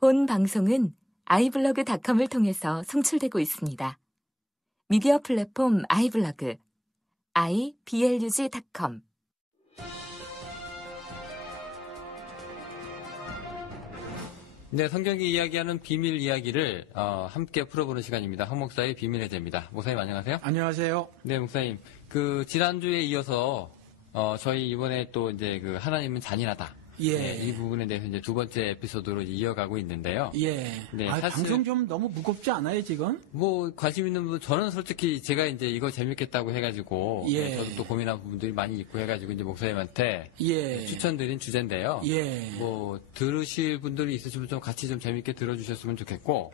본 방송은 iblog.com을 통해서 송출되고 있습니다. 미디어 플랫폼 iblog, iblog.com. 네, 성경이 이야기하는 비밀 이야기를 함께 풀어보는 시간입니다. 황 목사의 비밀의 제입니다. 목사님 안녕하세요. 안녕하세요. 네, 목사님. 지난주에 이어서 저희 이번에 또 이제 하나님은 잔인하다. 예. 네, 이 부분에 대해서 이제 두 번째 에피소드로 이어가고 있는데요. 예. 네, 사실 방송 좀 너무 무겁지 않아요, 지금? 뭐 관심 있는 분, 저는 솔직히 제가 이제 이거 재밌겠다고 해가지고 예. 저도 또 고민한 부분들이 많이 있고 해가지고 이제 목사님한테 예. 추천드린 주제인데요. 예. 뭐 들으실 분들이 있으시면 좀 같이 좀 재밌게 들어주셨으면 좋겠고.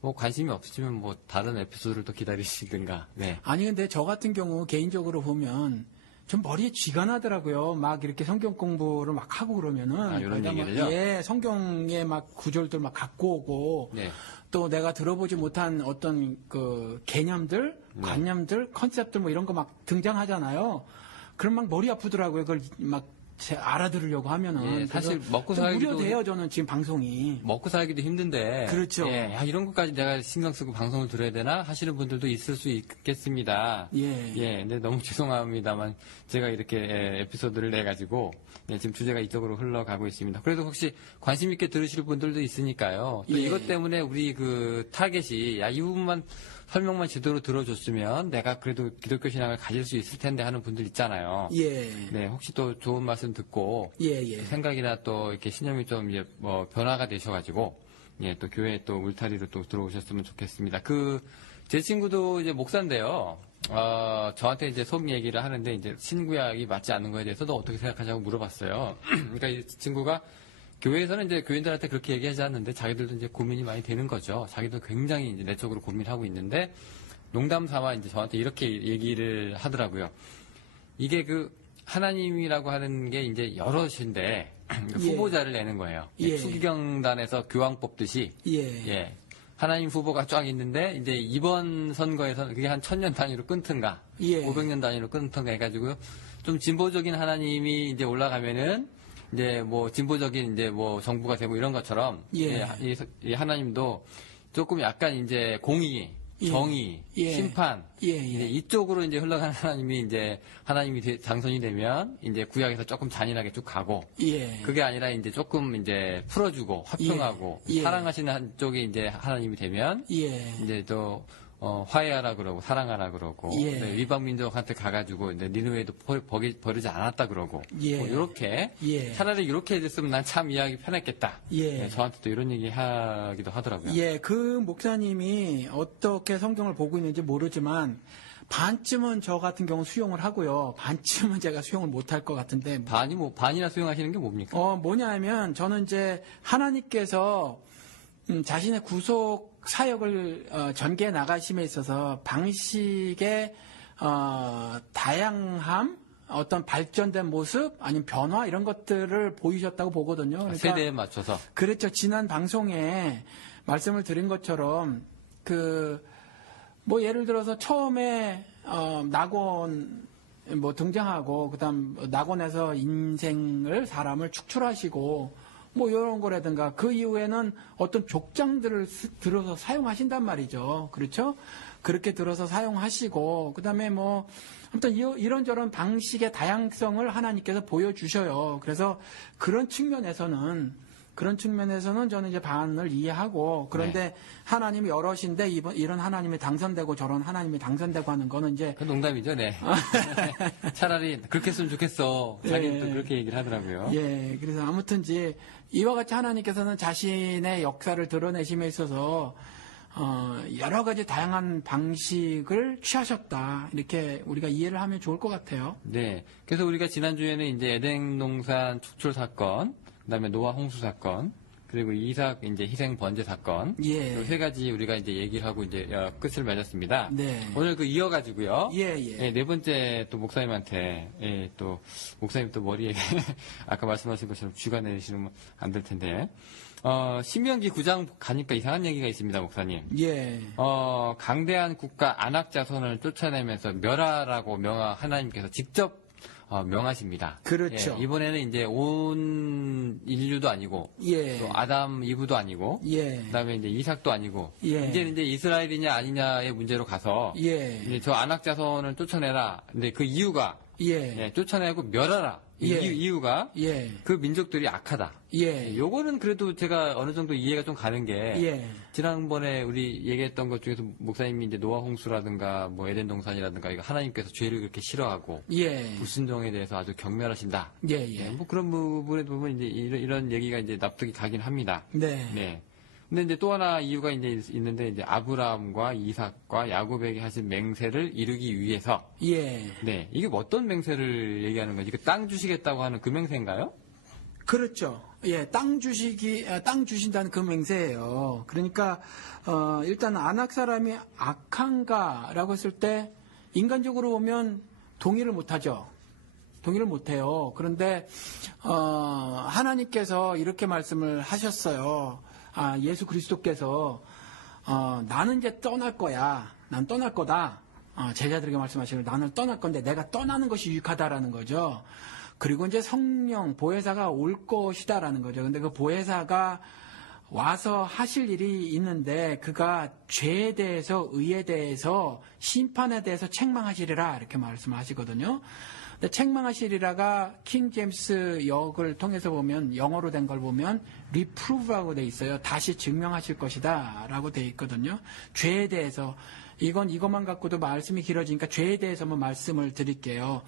뭐 관심이 없으시면 뭐 다른 에피소드를 또 기다리시든가. 네. 아니 근데 저 같은 경우 개인적으로 보면 좀 머리에 쥐가 나더라고요. 막 이렇게 성경 공부를 막 하고 그러면은. 이런 얘기를요? 예, 성경의 막 구절들 막 갖고 오고. 네. 또 내가 들어보지 못한 어떤 개념들, 관념들, 컨셉들 뭐 이런 거 막 등장하잖아요. 그럼 막 머리 아프더라고요. 그걸 막 알아들으려고 하면은. 예, 사실 먹고 좀 살기도 우려돼요, 저는 지금 방송이. 먹고 살기도 힘든데. 그렇죠. 예, 이런 것까지 내가 신경 쓰고 방송을 들어야 되나 하시는 분들도 있을 수 있겠습니다. 예. 예, 근데 너무 죄송합니다만 제가 이렇게 에피소드를 내 가지고 지금 주제가 이쪽으로 흘러가고 있습니다. 그래도 혹시 관심 있게 들으실 분들도 있으니까요. 또 예. 이것 때문에 우리 타겟이 이 부분만 설명만 제대로 들어줬으면 내가 그래도 기독교 신앙을 가질 수 있을 텐데 하는 분들 있잖아요. 예. 네, 혹시 또 좋은 말씀 듣고 예, 예. 생각이나 또 이렇게 신념이 좀 이제 변화가 되셔가지고 또 교회에 또 울타리로 또 들어오셨으면 좋겠습니다. 제 친구도 이제 목사인데요. 저한테 이제 속 얘기를 하는데 이제 신구약이 맞지 않는 거에 대해서도 어떻게 생각하냐고 물어봤어요. 그러니까 이 친구가 교회에서는 이제 교인들한테 그렇게 얘기하지 않는데 자기들도 이제 고민이 많이 되는 거죠. 자기도 굉장히 이제 내적으로 고민하고 있는데 농담 삼아 이제 저한테 이렇게 얘기를 하더라고요. 이게 하나님이라고 하는 게 이제 여럿인데 후보자를 내는 거예요. 예. 추기경단에서 교황 뽑듯이. 예. 하나님 후보가 쫙 있는데 이제 이번 선거에서는 그게 한 1000년 단위로 끊든가, 예. 500년 단위로 끊든가 해가지고 좀 진보적인 하나님이 이제 올라가면은 이제 뭐 진보적인 이제 뭐 정부가 되고 이런 것처럼 예. 이 하나님도 조금 약간 이제 공의, 정의, 예. 심판 예. 이제 이쪽으로 이제 흘러가는 하나님이 당선이 되면 이제 구약에서 조금 잔인하게 쭉 가고 예. 그게 아니라 이제 조금 이제 풀어주고 화평하고 예. 사랑하시는 한쪽이 이제 하나님이 되면 예. 이제 또 화해하라 그러고 사랑하라 그러고 예. 위방 민족한테 가가지고 이제 니느웨도 버리지 않았다 그러고 예. 뭐 이렇게 예. 차라리 이렇게 해줬으면 난 참 이해하기 편했겠다. 예. 네, 저한테 또 이런 얘기 하기도 하더라고요. 예, 그 목사님이 어떻게 성경을 보고 있는지 모르지만 반쯤은 저 같은 경우 수용을 하고요. 반쯤은 제가 수용을 못할 것 같은데. 반이나 수용하시는 게 뭡니까? 뭐냐면 저는 이제 하나님께서 자신의 구속 사역을 전개해 나가심에 있어서 방식의 다양함, 어떤 발전된 모습, 아니면 변화 이런 것들을 보이셨다고 보거든요. 그러니까 세대에 맞춰서. 그렇죠. 지난 방송에 말씀을 드린 것처럼 뭐 예를 들어서 처음에 낙원 뭐 등장하고 그다음 낙원에서 사람을 축출하시고 뭐 이런 거라든가 그 이후에는 어떤 족장들을 들어서 사용하신단 말이죠. 그렇죠? 그렇게 들어서 사용하시고 그다음에 뭐 아무튼 이런저런 방식의 다양성을 하나님께서 보여주셔요. 그래서 그런 측면에서는 저는 이제 반을 이해하고 그런데 네. 하나님이 여럿인데 이런 하나님이 당선되고 저런 하나님이 당선되고 하는 거는 이제 그 농담이죠, 네. 차라리 그렇게 했으면 좋겠어. 자기는 또 그렇게 얘기를 하더라고요. 예, 그래서 아무튼 이제 이와 같이 하나님께서는 자신의 역사를 드러내심에 있어서 여러 가지 다양한 방식을 취하셨다. 이렇게 우리가 이해를 하면 좋을 것 같아요. 네. 그래서 우리가 지난주에는 이제 에덴 동산 축출 사건, 그다음에 노아 홍수 사건, 그리고 이삭 이제 희생 번제 사건, 예. 세 가지 우리가 이제 얘기를 하고 이제 끝을 맺었습니다. 네. 오늘 이어가지고요. 예. 네 번째 또 목사님한테 또 목사님 또 머리에 아까 말씀하신 것처럼 쥐가 내리시면 안 될 텐데. 신명기 9장 가니까 이상한 얘기가 있습니다, 목사님. 예. 강대한 국가 안악 자손을 쫓아내면서 멸하라고 하나님께서 직접 명하십니다. 그렇죠. 예, 이번에는 이제 온 인류도 아니고 예. 또 아담 이브도 아니고 예. 그다음에 이제 이삭도 아니고 예. 이제는 이제 이스라엘이냐 아니냐의 문제로 가서 예. 이제 저 안악 자손을 쫓아내라. 근데 그 이유가 예. 쫓아내고 멸하라. 이 예. 이유가 예. 그 민족들이 악하다. 예. 요거는 그래도 제가 어느 정도 이해가 좀 가는 게 예. 지난번에 우리 얘기했던 것 중에서 목사님이 이제 노아 홍수라든가 뭐 에덴 동산이라든가 이거 하나님께서 죄를 그렇게 싫어하고 예. 불순종에 대해서 아주 경멸하신다. 예. 예. 뭐 그런 부분에 보면 이제 이런 얘기가 이제 납득이 가긴 합니다. 네. 네. 근데 이제 또 하나 이유가 이제 있는데 이제 아브라함과 이삭과 야곱에게 하신 맹세를 이루기 위해서 예. 네. 이게 뭐 어떤 맹세를 얘기하는 건지 그 땅 주시겠다고 하는 그 맹세인가요? 그렇죠. 예, 땅 주신다는 그 맹세예요. 그러니까, 일단 안악 사람이 악한가라고 했을 때, 인간적으로 보면 동의를 못 하죠. 동의를 못 해요. 그런데, 하나님께서 이렇게 말씀을 하셨어요. 예수 그리스도께서, 나는 이제 떠날 거야. 난 떠날 거다. 제자들에게 말씀하시는 나는 떠날 건데 내가 떠나는 것이 유익하다라는 거죠. 그리고 이제 성령, 보혜사가 올 것이다라는 거죠. 근데 그 보혜사가 와서 하실 일이 있는데 그가 죄에 대해서, 의에 대해서, 심판에 대해서 책망하시리라 이렇게 말씀하시거든요. 근데 책망하시리라가 킹 제임스 역을 통해서 보면 영어로 된 걸 보면 reprove라고 돼 있어요. 다시 증명하실 것이다라고 돼 있거든요. 죄에 대해서 이것만 갖고도 말씀이 길어지니까 죄에 대해서만 말씀을 드릴게요.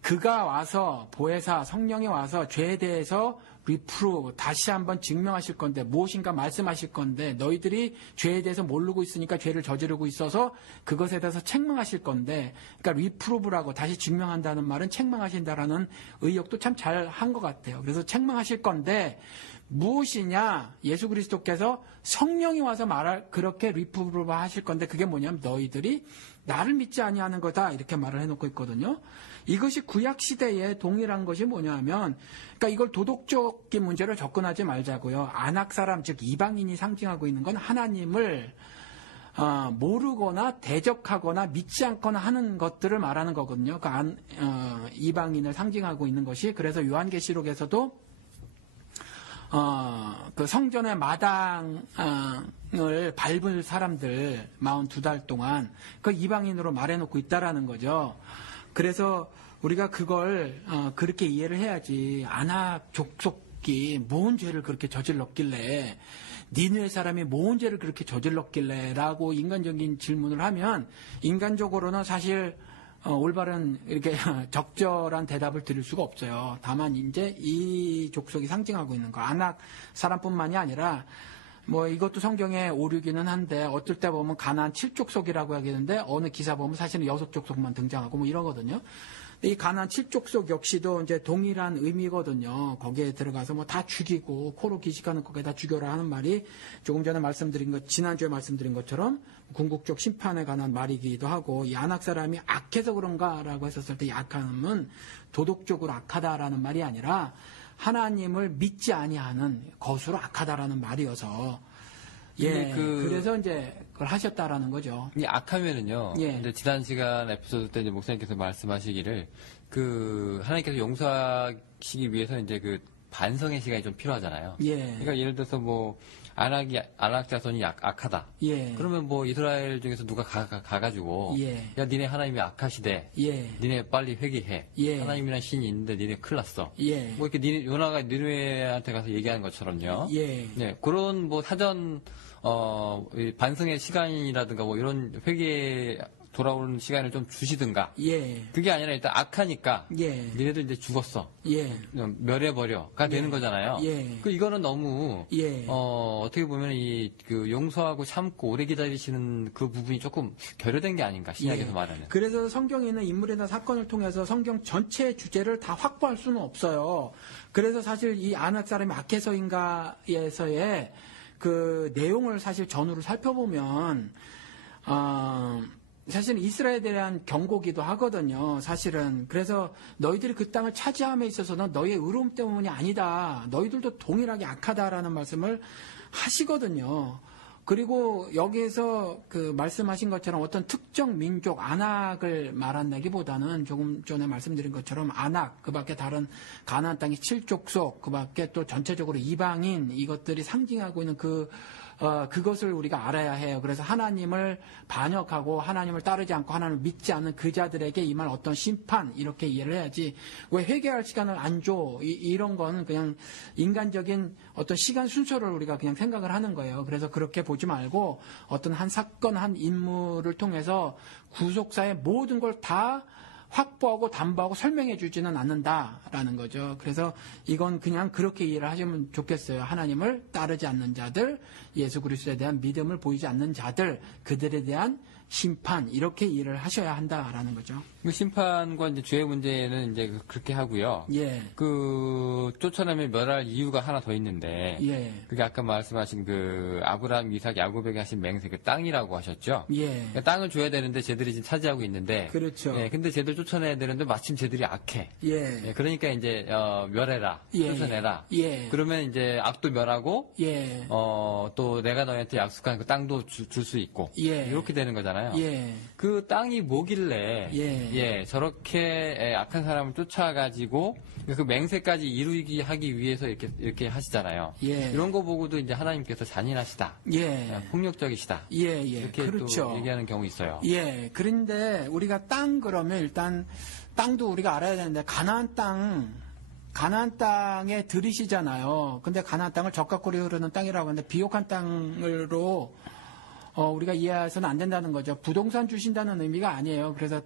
그가 와서 보혜사 성령이 와서 죄에 대해서 reprove 다시 한번 증명하실 건데 무엇인가 말씀하실 건데 너희들이 죄에 대해서 모르고 있으니까 죄를 저지르고 있어서 그것에 대해서 책망하실 건데 그러니까 reprove라고 다시 증명한다는 말은 책망하신다라는 의역도 참 잘 한 것 같아요. 그래서 책망하실 건데 무엇이냐? 예수 그리스도께서 성령이 와서 그렇게 reprove 하실 건데 그게 뭐냐면 너희들이 나를 믿지 아니하는 거다 이렇게 말을 해놓고 있거든요. 이것이 구약 시대에 동일한 것이 뭐냐면, 그러니까 이걸 도덕적인 문제로 접근하지 말자고요. 안악 사람 즉 이방인이 상징하고 있는 건 하나님을 모르거나 대적하거나 믿지 않거나 하는 것들을 말하는 거거든요. 이방인을 상징하고 있는 것이 그래서 요한계시록에서도 그 성전의 마당을 밟을 사람들 42달 동안 그 이방인으로 말해놓고 있다라는 거죠. 그래서 우리가 그걸 그렇게 이해를 해야지. 안악 족속이 뭔 죄를 그렇게 저질렀길래 니느웨 사람이 뭔 죄를 그렇게 저질렀길래 라고 인간적인 질문을 하면 인간적으로는 사실 올바른 이렇게 적절한 대답을 드릴 수가 없어요. 다만 이제 이 족속이 상징하고 있는 거 안악 사람뿐만이 아니라 뭐 이것도 성경에 오류기는 한데 어떨 때 보면 가나안 7족속이라고 하겠는데 어느 기사 보면 사실은 6족속만 등장하고 뭐 이러거든요. 이 가나안 7족속 역시도 이제 동일한 의미거든요. 거기에 들어가서 뭐 다 죽이고 코로 기식하는 거기에 다 죽여라 하는 말이 조금 전에 말씀드린 것 지난주에 말씀드린 것처럼 궁극적 심판에 관한 말이기도 하고 이 안악 사람이 악해서 그런가라고 했었을 때 이 악함은 도덕적으로 악하다라는 말이 아니라 하나님을 믿지 아니하는 것으로 악하다라는 말이어서 예, 그래서 이제 그걸 하셨다라는 거죠. 이 악하면은요. 예. 근데 지난 시간 에피소드 때 이제 목사님께서 말씀하시기를 하나님께서 용서하시기 위해서 이제 반성의 시간이 좀 필요하잖아요. 예. 그러니까 예를 들어서 뭐 안악 자손이 악하다. 예. 그러면 뭐 이스라엘 중에서 누가 가가지고 예. 야 니네 하나님이 악하시대. 예. 니네 빨리 회개해. 예. 하나님이란 신이 있는데 니네 큰일 났어. 예. 뭐 이렇게 요나가 니네한테 가서 얘기하는 것처럼요. 예. 네, 그런 뭐 사전 반성의 시간이라든가 뭐 이런 회개 돌아오는 시간을 좀 주시든가. 예. 그게 아니라 일단 악하니까. 예. 니네도 이제 죽었어. 예. 멸해버려가 되는 거잖아요. 예. 이거는 너무 예. 어떻게 보면 용서하고 참고 오래 기다리시는 그 부분이 조금 결여된 게 아닌가 신약에서 예. 말하는. 그래서 성경에 있는 인물이나 사건을 통해서 성경 전체의 주제를 다 확보할 수는 없어요. 그래서 사실 이 안악 사람이 악해서인가에서의 그 내용을 사실 전후를 살펴보면 사실은 이스라엘에 대한 경고기도 하거든요. 사실은. 그래서 너희들이 그 땅을 차지함에 있어서는 너희의 의로움 때문이 아니다. 너희들도 동일하게 악하다라는 말씀을 하시거든요. 그리고 여기에서 그 말씀하신 것처럼 어떤 특정 민족 안악을 말한다기보다는 조금 전에 말씀드린 것처럼 안악, 그 밖에 다른 가나안 땅의 7족속, 그 밖에 또 전체적으로 이방인 이것들이 상징하고 있는 그것을 우리가 알아야 해요. 그래서 하나님을 반역하고 하나님을 따르지 않고 하나님을 믿지 않는 그 자들에게 임할 어떤 심판 이렇게 이해를 해야지 왜 회개할 시간을 안 줘? 이런 건 그냥 인간적인 어떤 시간 순서를 우리가 그냥 생각을 하는 거예요. 그래서 그렇게 보지 말고 어떤 한 사건 한 인물을 통해서 구속사의 모든 걸 다 확보하고 담보하고 설명해 주지는 않는다라는 거죠. 그래서 이건 그냥 그렇게 이해를 하시면 좋겠어요. 하나님을 따르지 않는 자들, 예수 그리스도에 대한 믿음을 보이지 않는 자들, 그들에 대한 심판 이렇게 이해를 하셔야 한다라는 거죠. 그 심판과 이제 죄의 문제는 이제 그렇게 하고요. 예. 그 쫓아내면 멸할 이유가 하나 더 있는데, 예. 그게 아까 말씀하신 그 아브라함, 이삭, 야곱에게 하신 맹세, 그 땅이라고 하셨죠. 예. 그러니까 땅을 줘야 되는데 쟤들이 지금 차지하고 있는데, 그렇죠. 예, 근데 쟤들 쫓아내야 되는데 마침 쟤들이 악해. 예. 예, 그러니까 이제 멸해라, 예. 쫓아내라. 예. 그러면 이제 악도 멸하고, 예. 또 내가 너한테 약속한 그 땅도 줄 수 있고, 예. 이렇게 되는 거잖아요. 예. 그 땅이 뭐길래 예. 저렇게 악한 사람을 쫓아가지고 그 맹세까지 이루기 하기 위해서 이렇게 하시잖아요. 예. 이런 거 보고도 이제 하나님께서 잔인하시다, 예. 폭력적이시다, 예. 예. 이렇게 그렇죠. 또 얘기하는 경우 있어요. 예. 그런데 우리가 땅 그러면 일단 땅도 우리가 알아야 되는데 가나안 땅에 들이시잖아요. 근데 가나안 땅을 적각골이 흐르는 땅이라고 하는데 비옥한 땅으로 우리가 이해해서는 안 된다는 거죠. 부동산 주신다는 의미가 아니에요. 그래서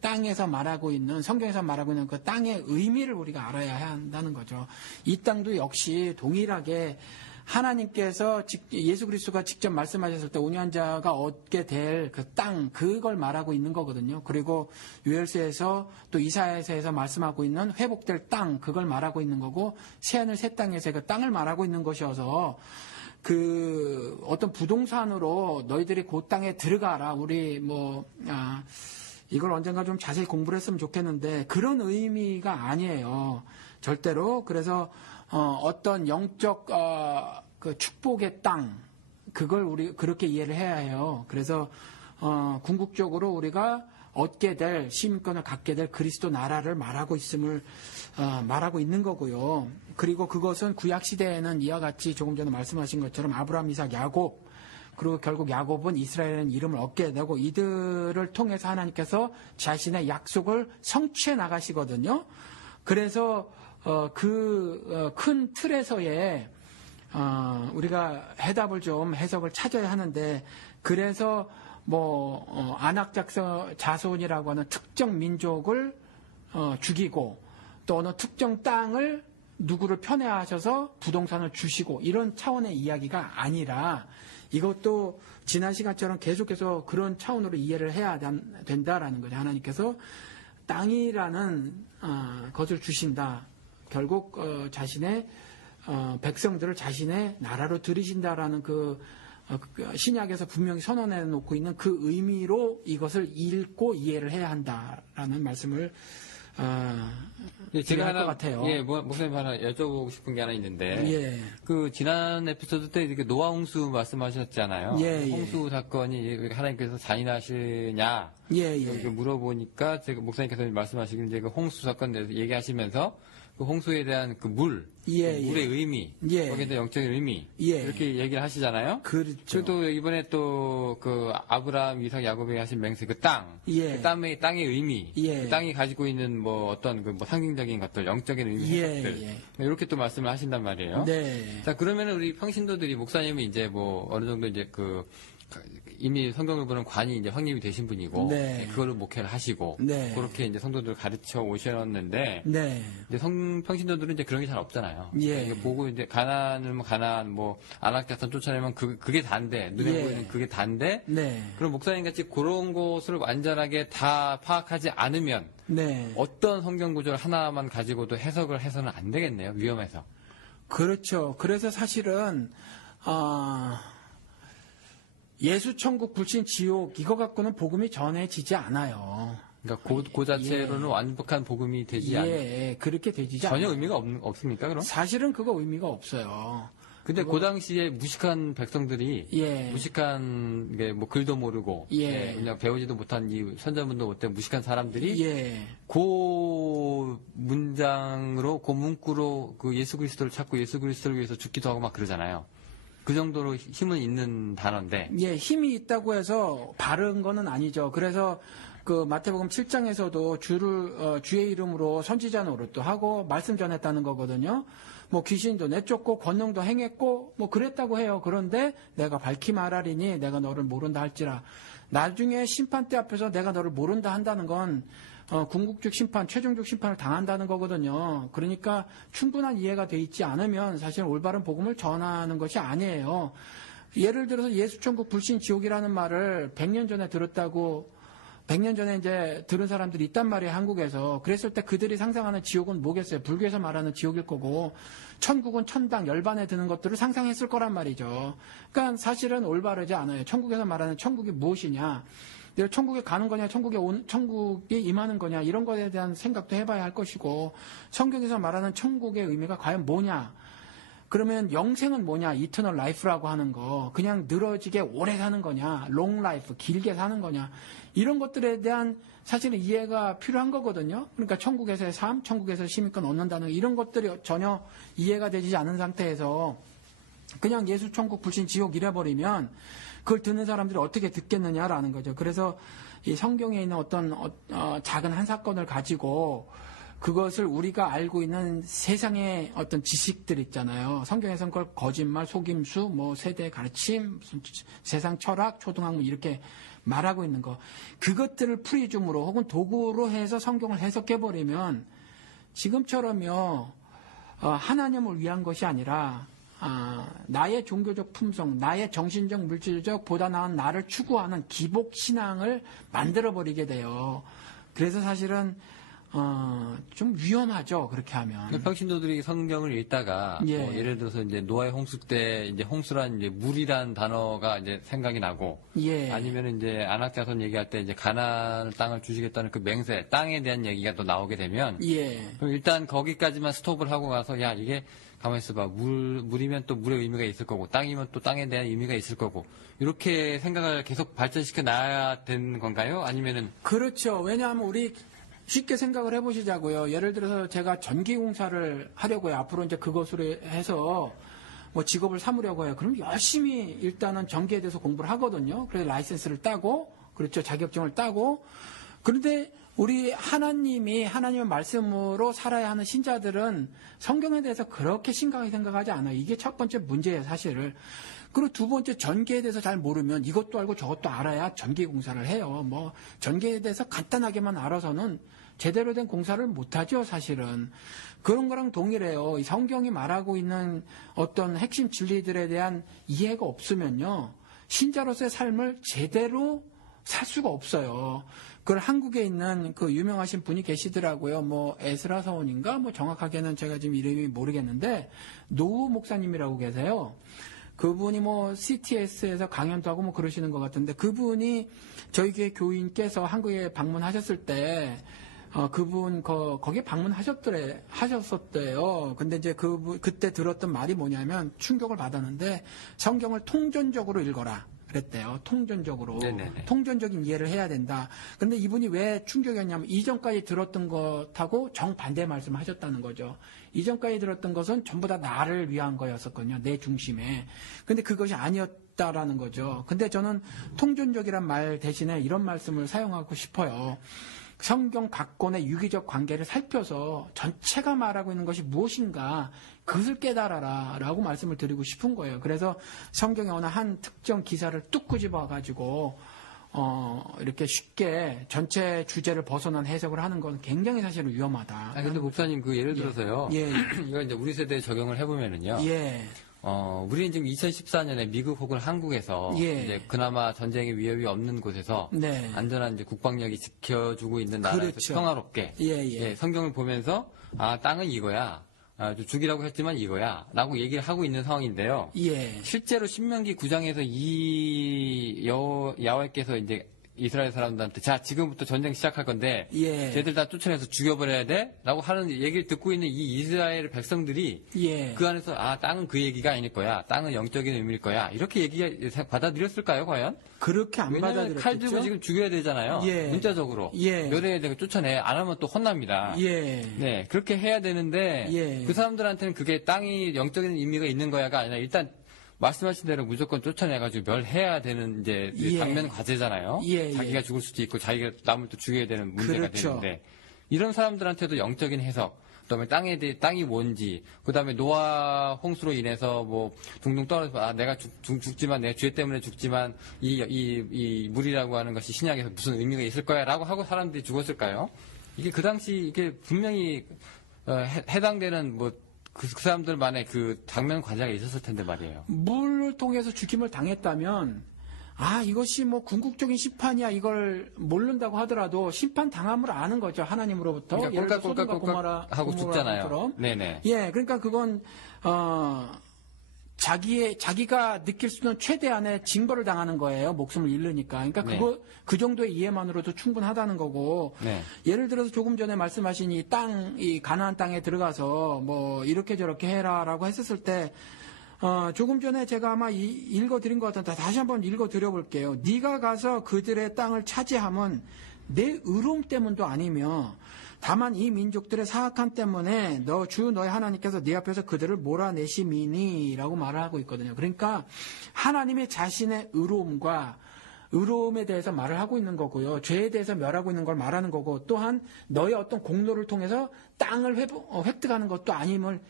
땅에서 말하고 있는, 성경에서 말하고 있는 그 땅의 의미를 우리가 알아야 한다는 거죠. 이 땅도 역시 동일하게 하나님께서 예수 그리스도가 직접 말씀하셨을 때 온유한자가 얻게 될 그 땅, 그걸 말하고 있는 거거든요. 그리고 요엘서에서 또 이사야서에서 말씀하고 있는 회복될 땅, 그걸 말하고 있는 거고, 새하늘 새 땅에서 그 땅을 말하고 있는 것이어서 그 어떤 부동산으로 너희들이 그 땅에 들어가라. 우리 이걸 언젠가 좀 자세히 공부를 했으면 좋겠는데 그런 의미가 아니에요. 절대로. 그래서 어떤 영적 그 축복의 땅, 그걸 우리 그렇게 이해를 해야 해요. 그래서 궁극적으로 우리가 얻게 될 시민권을 갖게 될 그리스도 나라를 말하고 있는 거고요. 그리고 그것은 구약 시대에는 이와 같이 조금 전에 말씀하신 것처럼 아브라함, 이삭, 야곱, 그리고 결국 야곱은 이스라엘이라는 이름을 얻게 되고 이들을 통해서 하나님께서 자신의 약속을 성취해 나가시거든요. 그래서 그 큰 틀에서의 우리가 해답을 좀 해석을 찾아야 하는데, 그래서 안악 자손이라고 하는 특정 민족을 죽이고 또 어느 특정 땅을 누구를 편애하셔서 부동산을 주시고 이런 차원의 이야기가 아니라, 이것도 지난 시간처럼 계속해서 그런 차원으로 이해를 해야 된다라는 거죠. 하나님께서 땅이라는 것을 주신다. 결국 자신의 백성들을 자신의 나라로 들이신다라는 그 신약에서 분명히 선언해 놓고 있는 그 의미로 이것을 읽고 이해를 해야 한다라는 말씀을 제가 것 같아요. 예, 목사님 하나 여쭤보고 싶은 게 하나 있는데, 예. 그 지난 에피소드 때 이렇게 노아 홍수 말씀하셨잖아요. 예, 예. 홍수 사건이 하나님께서 잔인하시냐, 예. 물어보니까 제가 목사님께서 말씀하시길 이제 그 홍수 사건 대해서 얘기하시면서 그 홍수에 대한 그 물, 예, 그 물의 예. 의미, 예. 거기에 대한 영적인 의미, 예. 이렇게 얘기를 하시잖아요. 그렇죠. 또 이번에 또 그 아브라함, 이삭, 야곱에게 하신 맹세, 그 땅, 예. 그 땅의 의미, 예. 그 땅이 가지고 있는 어떤 상징적인 것들, 영적인 의미, 예, 해석들, 예. 이렇게 또 말씀을 하신단 말이에요. 네. 자, 그러면은 우리 평신도들이 목사님이 이제 어느 정도 이제 이미 성경을 보는 관이 이제 확립이 되신 분이고, 네. 그거를 목회를 하시고, 네. 그렇게 이제 성도들을 가르쳐 오셨는데, 네. 이제 평신도들은 이제 그런 게 잘 없잖아요. 예. 그러니까 보고 이제 가난은 가난, 안악자손 쫓아내면 그게 단데, 눈에 예. 보이는 그게 단데, 네. 그럼 목사님 같이 그런 것을 완전하게 다 파악하지 않으면, 네. 어떤 성경 구절 하나만 가지고도 해석을 해서는 안 되겠네요. 위험해서. 그렇죠. 그래서 사실은 예수 천국 불신 지옥 이거 갖고는 복음이 전해지지 않아요. 그러니까 그 자체로는 완벽한 복음이 되지 않는. 그렇게 되지 전혀 않아요. 의미가 없습니까, 그럼? 사실은 그거 의미가 없어요. 근데 그 당시에 무식한 백성들이 예. 무식한 게 뭐 글도 모르고 예. 그냥 배우지도 못한 이 선자문도 못한 무식한 사람들이 예. 그 문장으로 그 문구로 그 예수 그리스도를 찾고 예수 그리스도를 위해서 죽기도 하고 막 그러잖아요. 그 정도로 힘은 있는 단어인데. 예, 힘이 있다고 해서 바른 거는 아니죠. 그래서 그 마태복음 7장에서도 주의 이름으로 선지자 노릇도 하고 말씀 전했다는 거거든요. 뭐 귀신도 내쫓고 권능도 행했고 뭐 그랬다고 해요. 그런데 내가 밝히 말하리니 내가 너를 모른다 할지라. 나중에 심판대 앞에서 내가 너를 모른다 한다는 건 궁극적 심판, 최종적 심판을 당한다는 거거든요. 그러니까 충분한 이해가 돼 있지 않으면 사실 올바른 복음을 전하는 것이 아니에요. 예를 들어서 예수천국 불신 지옥이라는 말을 100년 전에 들었다고 100년 전에 이제 들은 사람들이 있단 말이에요, 한국에서. 그랬을 때 그들이 상상하는 지옥은 뭐겠어요? 불교에서 말하는 지옥일 거고, 천국은 천당, 열반에 드는 것들을 상상했을 거란 말이죠. 그러니까 사실은 올바르지 않아요. 천국에서 말하는 천국이 무엇이냐? 내가 천국에 가는 거냐, 천국에 임하는 거냐, 이런 것에 대한 생각도 해봐야 할 것이고, 성경에서 말하는 천국의 의미가 과연 뭐냐? 그러면 영생은 뭐냐? 이터널 라이프라고 하는 거. 그냥 늘어지게 오래 사는 거냐? 롱 라이프, 길게 사는 거냐? 이런 것들에 대한 사실은 이해가 필요한 거거든요. 그러니까 천국에서의 삶, 천국에서 시민권 얻는다는 이런 것들이 전혀 이해가 되지 않은 상태에서 그냥 예수 천국 불신 지옥 이래버리면 그걸 듣는 사람들이 어떻게 듣겠느냐라는 거죠. 그래서 이 성경에 있는 어떤 작은 한 사건을 가지고 그것을 우리가 알고 있는 세상의 어떤 지식들 있잖아요. 성경에서는 그걸 거짓말, 속임수, 뭐 세대 가르침, 세상 철학, 초등학문 이렇게 말하고 있는 거. 그것들을 프리즘으로 혹은 도구로 해서 성경을 해석해버리면 지금처럼요. 하나님을 위한 것이 아니라 나의 종교적 품성, 나의 정신적, 물질적 보다 나은 나를 추구하는 기복 신앙을 만들어버리게 돼요. 그래서 사실은 좀 위험하죠. 그렇게 하면. 평신도들이 성경을 읽다가 예. 예를 들어서 이제 노아의 홍수 때 이제 홍수란 이제 물이란 단어가 이제 생각이 나고 예. 아니면 이제 안악자손 얘기할 때 이제 가나안 땅을 주시겠다는 그 맹세 땅에 대한 얘기가 또 나오게 되면 예. 그럼 일단 거기까지만 스톱을 하고 가서 야 이게 가만히 있어봐 물이면 또 물의 의미가 있을 거고 땅이면 또 땅에 대한 의미가 있을 거고 이렇게 생각을 계속 발전시켜 놔야 되는 건가요? 아니면은 그렇죠. 왜냐하면 우리 쉽게 생각을 해보시자고요. 예를 들어서 제가 전기공사를 하려고요. 앞으로 이제 그것으로 해서 뭐 직업을 삼으려고 해요. 그럼 열심히 일단은 전기에 대해서 공부를 하거든요. 그래서 라이센스를 따고, 그렇죠. 자격증을 따고. 그런데 우리 하나님의 말씀으로 살아야 하는 신자들은 성경에 대해서 그렇게 심각하게 생각하지 않아요. 이게 첫 번째 문제예요, 사실을. 그리고 두 번째 전기에 대해서 잘 모르면 이것도 알고 저것도 알아야 전기 공사를 해요. 뭐 전기에 대해서 간단하게만 알아서는 제대로 된 공사를 못하죠, 사실은. 그런 거랑 동일해요. 이 성경이 말하고 있는 어떤 핵심 진리들에 대한 이해가 없으면요. 신자로서의 삶을 제대로 살 수가 없어요. 그걸 한국에 있는 그 유명하신 분이 계시더라고요. 뭐 에스라 서원인가? 뭐 정확하게는 제가 지금 이름이 모르겠는데 노우 목사님이라고 계세요. 그분이 뭐 CTS에서 강연도 하고 뭐 그러시는 것 같은데 그분이 저희 교회 교인께서 한국에 방문하셨을 때 그분 거기에 하셨었대요. 근데 이제 그때 들었던 말이 뭐냐면 충격을 받았는데 성경을 통전적으로 읽어라. 그랬대요. 통전적으로. 네네네. 통전적인 이해를 해야 된다. 근데 이분이 왜 충격이었냐면 이전까지 들었던 것하고 정반대 말씀을 하셨다는 거죠. 이전까지 들었던 것은 전부 다 나를 위한 거였었거든요. 내 중심에. 근데 그것이 아니었다라는 거죠. 근데 저는 통전적이란 말 대신에 이런 말씀을 사용하고 싶어요. 성경 각 권의 유기적 관계를 살펴서 전체가 말하고 있는 것이 무엇인가 그것을 깨달아라 라고 말씀을 드리고 싶은 거예요. 그래서 성경에 어느 한 특정 기사를 뚝 끄집어가지고 이렇게 쉽게 전체 주제를 벗어난 해석을 하는 건 굉장히 사실은 위험하다. 근데 목사님 그 예를 들어서요. 예. 이거 이제 우리 세대에 적용을 해보면은요. 예. 우리는 지금 2014년에 미국 혹은 한국에서 예. 이제 그나마 전쟁의 위협이 없는 곳에서 네. 안전한 이제 국방력이 지켜주고 있는 나라에서 그렇죠. 평화롭게 예. 성경을 보면서 땅은 이거야. 죽이라고 했지만 이거야. 라고 얘기를 하고 있는 상황인데요. 예. 실제로 신명기 9장에서 이 야훼께서 이제 이스라엘 사람들한테 자 지금부터 전쟁 시작할 건데 예. 쟤들 다 쫓아내서 죽여버려야 돼? 라고 하는 얘기를 듣고 있는 이 이스라엘 백성들이 예. 그 안에서 땅은 그 얘기가 아닐 거야. 땅은 영적인 의미일 거야. 이렇게 얘기가 받아들였을까요, 과연? 그렇게 안 왜냐하면 받아들였겠죠. 칼 들고 지금 죽여야 되잖아요. 예. 문자적으로. 예. 멸해야 되고 쫓아내. 안 하면 또 혼납니다. 예. 네, 그렇게 해야 되는데 예. 그 사람들한테는 그게 땅이 영적인 의미가 있는 거야가 아니라 일단 말씀하신 대로 무조건 쫓아내가지고 멸해야 되는 이제 예. 당면 과제잖아요. 예, 자기가 예. 죽을 수도 있고 자기가 남을 또 죽여야 되는 문제가 그렇죠. 되는데 이런 사람들한테도 영적인 해석, 그다음에 땅이 뭔지, 그다음에 노아 홍수로 인해서 뭐 둥둥 떨어져 내가 죽지만 내 죄 때문에 죽지만 이 물이라고 하는 것이 신약에서 무슨 의미가 있을 거야라고 하고 사람들이 죽었을까요? 이게 그 당시 이게 분명히 해당되는 그 사람들만의 그 당면 과제가 있었을 텐데 말이에요. 물을 통해서 죽임을 당했다면 이것이 뭐 궁극적인 심판이야 이걸 모른다고 하더라도 심판 당함을 아는 거죠. 하나님으로부터. 그러니까 예를 들어 소돔과 고모라 하고 죽잖아요. 것처럼. 네네. 예, 그러니까 그건 자기가 느낄 수 있는 최대한의 징벌을 당하는 거예요. 목숨을 잃으니까. 그러니까 네. 그 정도의 이해만으로도 충분하다는 거고. 네. 예를 들어서 조금 전에 말씀하신 이 가나안 땅에 들어가서 뭐 이렇게 저렇게 해라라고 했었을 때 조금 전에 제가 아마 읽어드린 것 같은데 다시 한번 읽어드려 볼게요. 네가 가서 그들의 땅을 차지함은 내 의로움 때문도 아니며 다만 이 민족들의 사악함 때문에 너의 하나님께서 네 앞에서 그들을 몰아내심이니라고 말을 하고 있거든요. 그러니까 하나님의 자신의 의로움에 대해서 말을 하고 있는 거고요. 죄에 대해서 멸하고 있는 걸 말하는 거고 또한 너의 어떤 공로를 통해서 땅을 획득하는 것도 아님을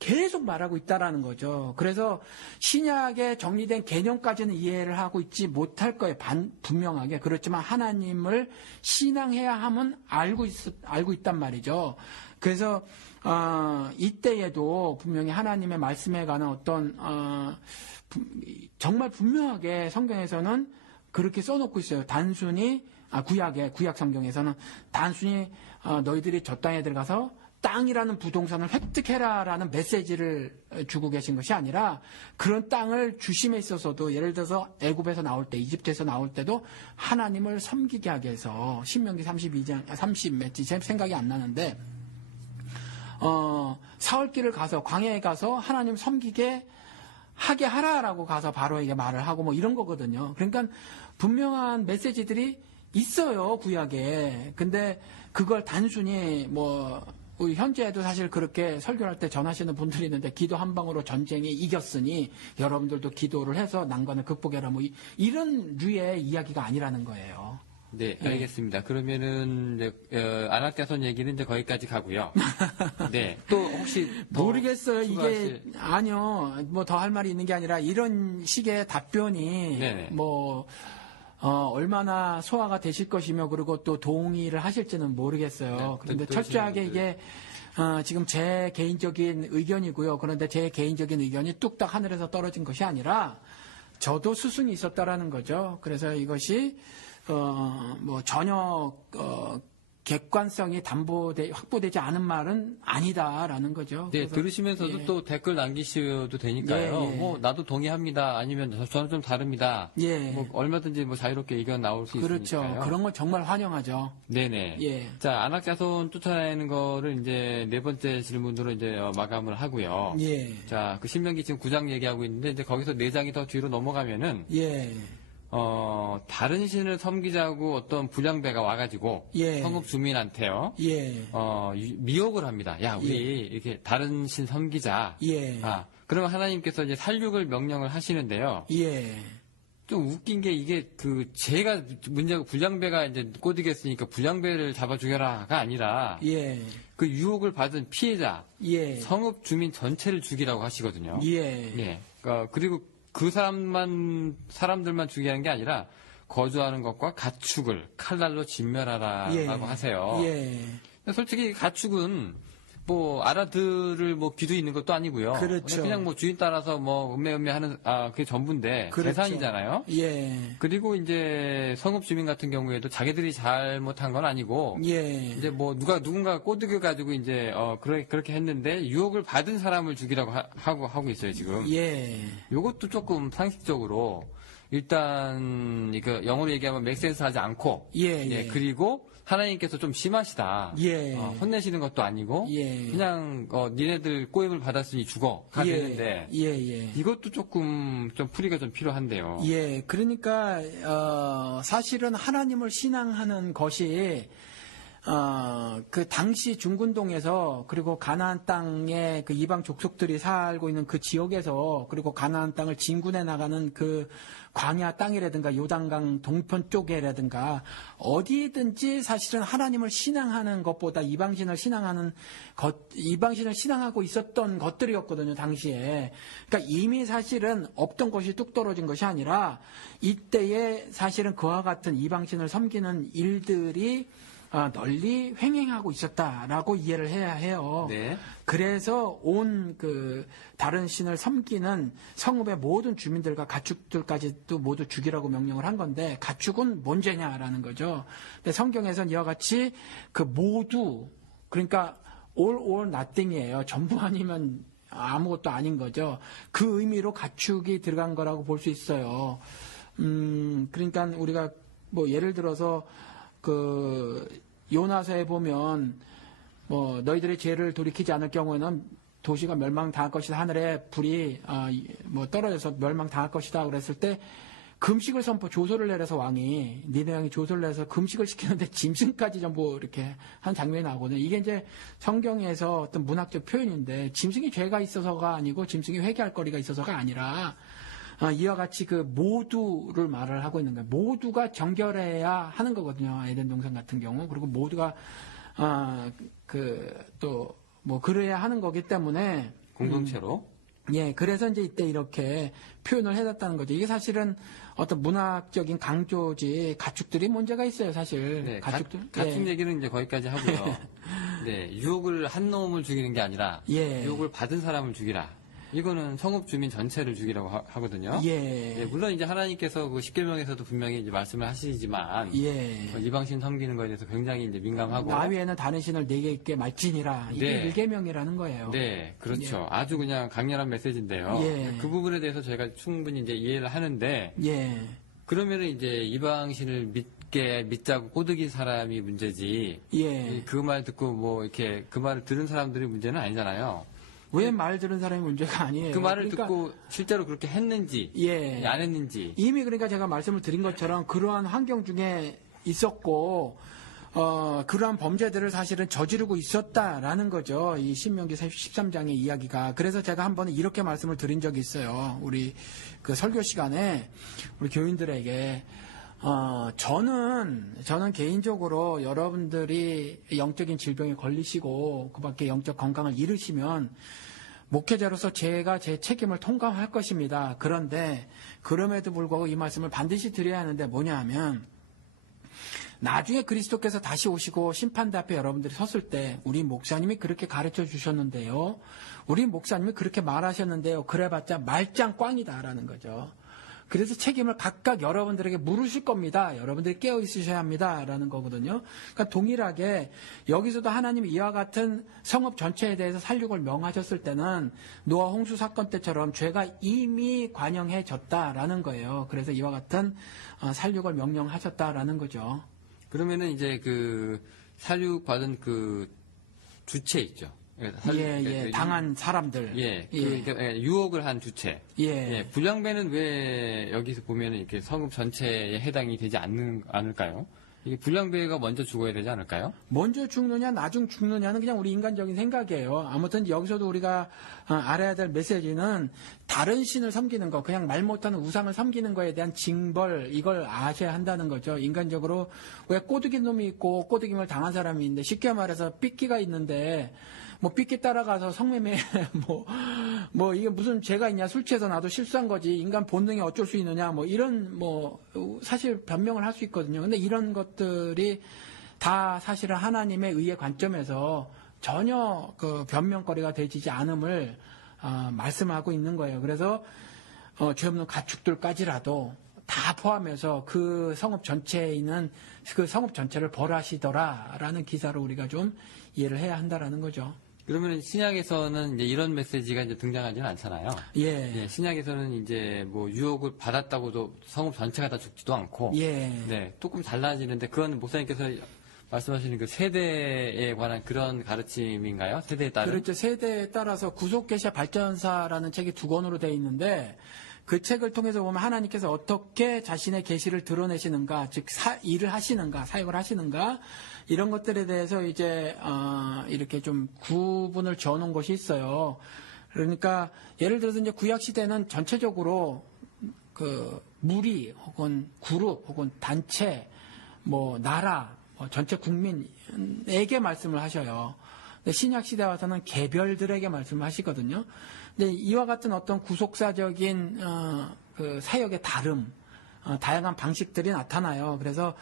계속 말하고 있다라는 거죠. 그래서 신약에 정리된 개념까지는 이해를 하고 있지 못할 거예요. 분명하게. 그렇지만 하나님을 신앙해야 함은 알고 있단 말이죠. 그래서 이때에도 분명히 하나님의 말씀에 관한 어떤 정말 분명하게 성경에서는 그렇게 써놓고 있어요. 단순히 구약 성경에서는 단순히 너희들이 저 땅에 들어가서 땅이라는 부동산을 획득해라라는 메시지를 주고 계신 것이 아니라 그런 땅을 주심에 있어서도 예를 들어서 애굽에서 나올 때 이집트에서 나올 때도 하나님을 섬기게 하게 해서 신명기 32장 30몇지 제 생각이 안 나는데 사흘길을 가서 광야에 가서 하나님 섬기게 하게 하라라고 가서 바로에게 말을 하고 뭐 이런 거거든요. 그러니까 분명한 메시지들이 있어요, 구약에. 근데 그걸 단순히 우리 현재에도 사실 그렇게 설교할 때 전하시는 분들이 있는데 기도 한 방으로 전쟁이 이겼으니 여러분들도 기도를 해서 난관을 극복해라 뭐 이런 류의 이야기가 아니라는 거예요. 네, 알겠습니다. 그러면은 이제 안학자손 얘기는 이제 거기까지 가고요. 네, 또 혹시 모르겠어요. 이게 아니요, 뭐 더 할 말이 있는 게 아니라 이런 식의 답변이 네네. 얼마나 소화가 되실 것이며 그리고 또 동의를 하실지는 모르겠어요. 네, 그런데 또 철저하게 이게 지금 제 개인적인 의견이고요. 그런데 제 개인적인 의견이 뚝딱 하늘에서 떨어진 것이 아니라 저도 스승이 있었다라는 거죠. 그래서 이것이 전혀 객관성이 확보되지 않은 말은 아니다라는 거죠. 네, 그래서, 들으시면서도 또 댓글 남기셔도 되니까요. 예. 나도 동의합니다. 아니면 저는 좀 다릅니다. 예. 얼마든지 자유롭게 의견 나올 수 그렇죠. 있으니까요. 그런 건 정말 환영하죠. 네네. 예. 자, 안학자손 쫓아내는 거를 이제 네 번째 질문으로 이제 마감을 하고요. 예. 자, 그 신명기 지금 9장 얘기하고 있는데 이제 거기서 4장이 더 뒤로 넘어가면은 예. 다른 신을 섬기자고 어떤 불량배가 와가지고 예. 성읍 주민한테요. 예. 미혹을 합니다. 야, 우리 예. 이렇게 다른 신 섬기자. 예. 그러면 하나님께서 이제 살육을 명령을 하시는데요. 예. 좀 웃긴 게 이게 죄가 문제고 불량배가 이제 꼬드겼으니까 불량배를 잡아 죽여라가 아니라 예. 그 유혹을 받은 피해자 예. 성읍 주민 전체를 죽이라고 하시거든요. 예. 예. 그리고 그 사람들만 죽이는 게 아니라 거주하는 것과 가축을 칼날로 진멸하라라고 예. 하세요. 예. 솔직히 가축은 알아들을 귀도 있는 것도 아니고요. 그렇죠. 그냥 주인 따라서 음메 하는 그게 전부인데 그렇죠. 재산이잖아요. 예. 그리고 이제 성읍 주민 같은 경우에도 자기들이 잘못한 건 아니고 예. 이제 누군가 꼬드겨 가지고 이제 그렇게 했는데 유혹을 받은 사람을 죽이라고 하고 있어요 지금. 예. 요것도 조금 상식적으로 일단 이거 영어로 얘기하면 맥센스하지 않고 그리고 하나님께서 좀 심하시다. 혼내시는 것도 아니고 그냥 니네들 꼬임을 받았으니 죽어가 되는데 이것도 조금 좀 풀이가 좀 필요한데요. 그러니까 사실은 하나님을 신앙하는 것이 그 당시 중군동에서 그리고 가나안 땅에 그 이방 족속들이 살고 있는 그 지역에서 그리고 가나안 땅을 진군해 나가는 그 광야 땅이라든가 요단강 동편 쪽에라든가 어디든지 사실은 하나님을 신앙하는 것보다 이방신을 신앙하고 있었던 것들이었거든요, 당시에. 그러니까 이미 사실은 없던 것이 뚝 떨어진 것이 아니라 이때에 사실은 그와 같은 이방신을 섬기는 일들이 널리 횡행하고 있었다라고 이해를 해야 해요. 그래서 온 그 다른 신을 섬기는 성읍의 모든 주민들과 가축들까지도 모두 죽이라고 명령을 한 건데 가축은 뭔 죄냐라는 거죠. 근데 성경에서는 이와 같이 그 모두 그러니까 all or nothing이에요. 전부 아니면 아무것도 아닌 거죠. 그 의미로 가축이 들어간 거라고 볼 수 있어요. 그러니까 우리가 뭐 예를 들어서 그 요나서에 보면 뭐 너희들의 죄를 돌이키지 않을 경우에는 도시가 멸망당할 것이다. 하늘에 불이 뭐 떨어져서 멸망당할 것이다. 그랬을 때 금식을 조소를 내려서 왕이 니네 왕이 조소를 내서 금식을 시키는데 짐승까지 전부 이렇게 한 장면이 나오거든요. 이게 이제 성경에서 어떤 문학적 표현인데 짐승이 죄가 있어서가 아니고 짐승이 회개할 거리가 있어서가 아니라 이와 같이 그 모두를 말을 하고 있는 거예요. 모두가 정결해야 하는 거거든요. 에덴 동산 같은 경우. 그리고 모두가 그래야 하는 거기 때문에 공동체로. 그래서 이제 이때 이렇게 표현을 해놨다는 거죠. 이게 사실은 어떤 문학적인 강조지 가축들이 문제가 있어요, 사실. 가축들. 가축 얘기는 이제 거기까지 하고요. 유혹을 한 놈을 죽이는 게 아니라 유혹을 받은 사람을 죽이라. 이거는 성읍 주민 전체를 죽이라고 하거든요. 물론 이제 하나님께서 그 십계명에서도 분명히 이제 말씀을 하시지만 이방신 섬기는 거에 대해서 굉장히 이제 민감하고 나 외에는 다른 신을 네개 있게 말지니라 이게 일계명이라는 거예요. 그렇죠. 아주 그냥 강렬한 메시지인데요. 그 부분에 대해서 저희가 충분히 이제 이해를 하는데 그러면은 이제 이방신을 믿자고 꼬드긴 사람이 문제지. 그 말 듣고 뭐 이렇게 그 말을 들은 사람들이 문제는 아니잖아요. 왜 말 들은 사람이 문제가 아니에요. 그 말을 듣고 실제로 그렇게 했는지 안 했는지 이미 그러니까 제가 말씀을 드린 것처럼 그러한 환경 중에 있었고 그러한 범죄들을 사실은 저지르고 있었다라는 거죠. 이 신명기 13장의 이야기가. 그래서 제가 한 번은 이렇게 말씀을 드린 적이 있어요. 우리 그 설교 시간에 우리 교인들에게 저는 개인적으로 여러분들이 영적인 질병에 걸리시고 그 밖에 영적 건강을 잃으시면 목회자로서 제가 제 책임을 통감할 것입니다. 그런데 그럼에도 불구하고 이 말씀을 반드시 드려야 하는데 뭐냐 하면 나중에 그리스도께서 다시 오시고 심판대 앞에 여러분들이 섰을 때 우리 목사님이 그렇게 가르쳐 주셨는데요. 우리 목사님이 그렇게 말하셨는데요. 그래봤자 말짱 꽝이다라는 거죠. 그래서 책임을 각각 여러분들에게 물으실 겁니다. 여러분들이 깨어 있으셔야 합니다라는 거거든요. 그러니까 동일하게 여기서도 하나님이 이와 같은 성읍 전체에 대해서 살육을 명하셨을 때는 노아 홍수 사건 때처럼 죄가 이미 관영해졌다라는 거예요. 그래서 이와 같은 살육을 명령하셨다라는 거죠. 그러면은 이제 그 살육 받은 그 주체 있죠. 당한 사람들. 그러니까 유혹을 한 주체. 불량배는 왜 여기서 보면은 이렇게 성읍 전체에 해당이 되지 않을까요? 이게 불량배가 먼저 죽어야 되지 않을까요? 먼저 죽느냐, 나중 죽느냐는 그냥 우리 인간적인 생각이에요. 아무튼 여기서도 우리가 알아야 될 메시지는 다른 신을 섬기는 거, 그냥 말 못하는 우상을 섬기는 거에 대한 징벌, 이걸 아셔야 한다는 거죠. 인간적으로 왜 꼬드긴 놈이 있고 꼬드김을 당한 사람이 있는데 쉽게 말해서 삐끼가 있는데 뭐 삐끼 따라가서 성매매 뭐 이게 무슨 죄가 있냐, 술 취해서 나도 실수한 거지, 인간 본능이 어쩔 수 있느냐, 뭐 이런 사실 변명을 할 수 있거든요. 근데 이런 것들이 다 사실은 하나님의 의의 관점에서 전혀 그 변명거리가 되지 않음을 말씀하고 있는 거예요. 그래서 죄 없는 가축들까지라도 다 포함해서 그 성읍 전체에 있는 그 성읍 전체를 벌하시더라라는 기사를 우리가 좀 이해를 해야 한다라는 거죠. 그러면 신약에서는 이제 이런 메시지가 이제 등장하지는 않잖아요. 예. 예, 신약에서는 이제 뭐 유혹을 받았다고도 성읍 전체가 다 죽지도 않고, 예. 네, 조금 달라지는데 그건 목사님께서 말씀하시는 그 세대에 관한 그런 가르침인가요? 세대에 따른? 그렇죠. 세대에 따라서 구속계시와 발전사라는 책이 2권으로 되어 있는데 그 책을 통해서 보면 하나님께서 어떻게 자신의 계시를 드러내시는가, 즉 일을 하시는가, 사역을 하시는가 이런 것들에 대해서 이제 이렇게 좀 구분을 지어놓은 것이 있어요. 그러니까 예를 들어서 이제 구약 시대는 전체적으로 그 무리 혹은 그룹 혹은 단체, 뭐 나라, 전체 국민에게 말씀을 하셔요. 근데 신약 시대 와서는 개별들에게 말씀을 하시거든요. 근데 이와 같은 어떤 구속사적인 그 사역의 다름, 다양한 방식들이 나타나요. 그래서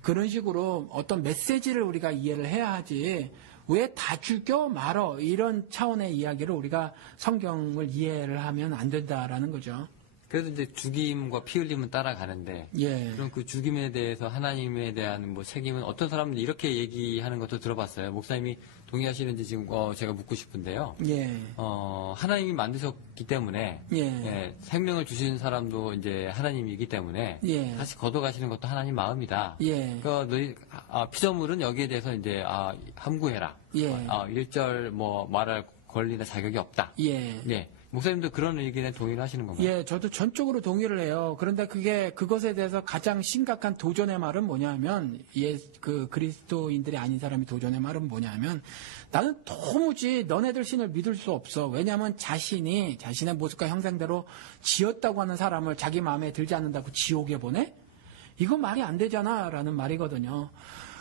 그런 식으로 어떤 메시지를 우리가 이해를 해야 하지 왜 다 죽여 말어 이런 차원의 이야기를 우리가 성경을 이해를 하면 안 된다라는 거죠. 그래도 이제 죽임과 피 흘림은 따라가는데, 예. 그럼 그 죽임에 대해서 하나님에 대한 뭐 책임은 어떤 사람들 이렇게 얘기하는 것도 들어봤어요. 목사님이 동의하시는지 지금 제가 묻고 싶은데요. 예. 하나님이 만드셨기 때문에 예. 예, 생명을 주신 사람도 이제 하나님이기 때문에 예. 다시 걷어가시는 것도 하나님 마음이다. 예. 그러니까 너희 피조물은 여기에 대해서 이제 함구해라. 예. 일절 뭐 말할 권리나 자격이 없다. 예. 예. 목사님도 그런 의견에 동의를 하시는 건가요? 예, 저도 전적으로 동의를 해요. 그런데 그것에 대해서 가장 심각한 도전의 말은 뭐냐면, 그 그리스도인들이 아닌 사람이 도전의 말은 뭐냐면, 나는 도무지 너네들 신을 믿을 수 없어. 왜냐하면 자신의 모습과 형상대로 지었다고 하는 사람을 자기 마음에 들지 않는다고 지옥에 보내? 이거 말이 안 되잖아. 라는 말이거든요.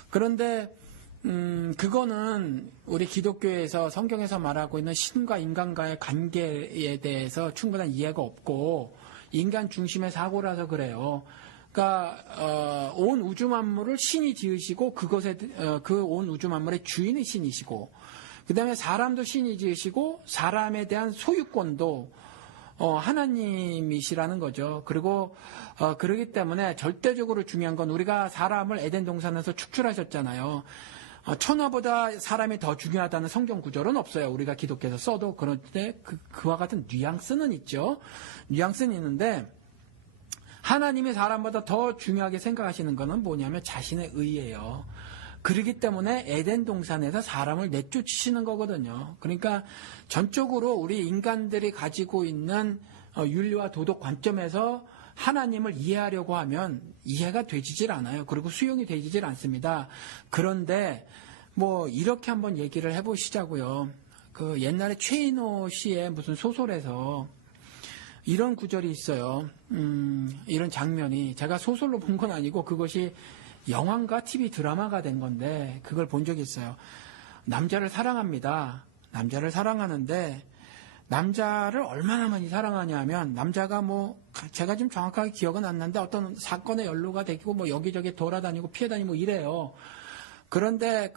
그런데, 그거는 우리 기독교에서 성경에서 말하고 있는 신과 인간과의 관계에 대해서 충분한 이해가 없고 인간 중심의 사고라서 그래요. 그러니까 온 우주 만물을 신이 지으시고 그것에 그 온 우주 만물의 주인이 신이시고 그다음에 사람도 신이 지으시고 사람에 대한 소유권도 하나님이시라는 거죠. 그리고 그러기 때문에 절대적으로 중요한 건 우리가 사람을 에덴 동산에서 축출하셨잖아요. 천하보다 사람이 더 중요하다는 성경 구절은 없어요. 우리가 기독교에서 써도. 그런데 그와 같은 뉘앙스는 있죠. 뉘앙스는 있는데 하나님이 사람보다 더 중요하게 생각하시는 것은 뭐냐면 자신의 의예요. 그렇기 때문에 에덴 동산에서 사람을 내쫓으시는 거거든요. 그러니까 전적으로 우리 인간들이 가지고 있는 윤리와 도덕 관점에서 하나님을 이해하려고 하면 이해가 되지질 않아요. 그리고 수용이 되지질 않습니다. 그런데 뭐 이렇게 한번 얘기를 해보시자고요. 그 옛날에 최인호 씨의 무슨 소설에서 이런 구절이 있어요. 이런 장면이 제가 소설로 본 건 아니고 그것이 영화인가 TV 드라마가 된 건데 그걸 본 적이 있어요. 남자를 사랑합니다. 남자를 사랑하는데 남자를 얼마나 많이 사랑하냐면 남자가 뭐 제가 지금 정확하게 기억은 안 나는데 어떤 사건에 연루가 되고 뭐 여기저기 돌아다니고 피해 다니고 이래요. 그런데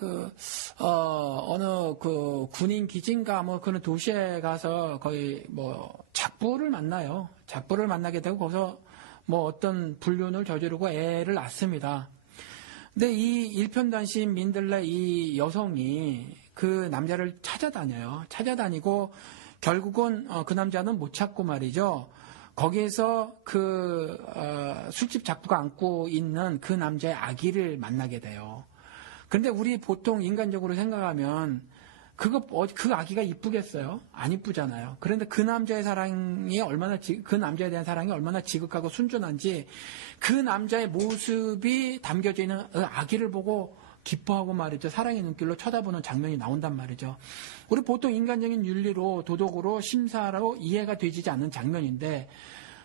어느 그 군인 기지인가 뭐 그런 도시에 가서 거의 뭐 작부를 만나요. 작부를 만나게 되고 거기서 뭐 어떤 불륜을 저지르고 애를 낳습니다. 근데 이 일편단심 민들레 이 여성이 그 남자를 찾아다녀요. 찾아다니고 결국은 그 남자는 못 찾고 말이죠. 거기에서 술집 작부가 안고 있는 그 남자의 아기를 만나게 돼요. 그런데 우리 보통 인간적으로 생각하면 그 아기가 이쁘겠어요? 안 이쁘잖아요. 그런데 그 남자의 사랑이 그 남자에 대한 사랑이 얼마나 지극하고 순전한지 그 남자의 모습이 담겨져 있는 아기를 보고 기뻐하고 말이죠. 사랑의 눈길로 쳐다보는 장면이 나온단 말이죠. 우리 보통 인간적인 윤리로 도덕으로 심사로 이해가 되지 않는 장면인데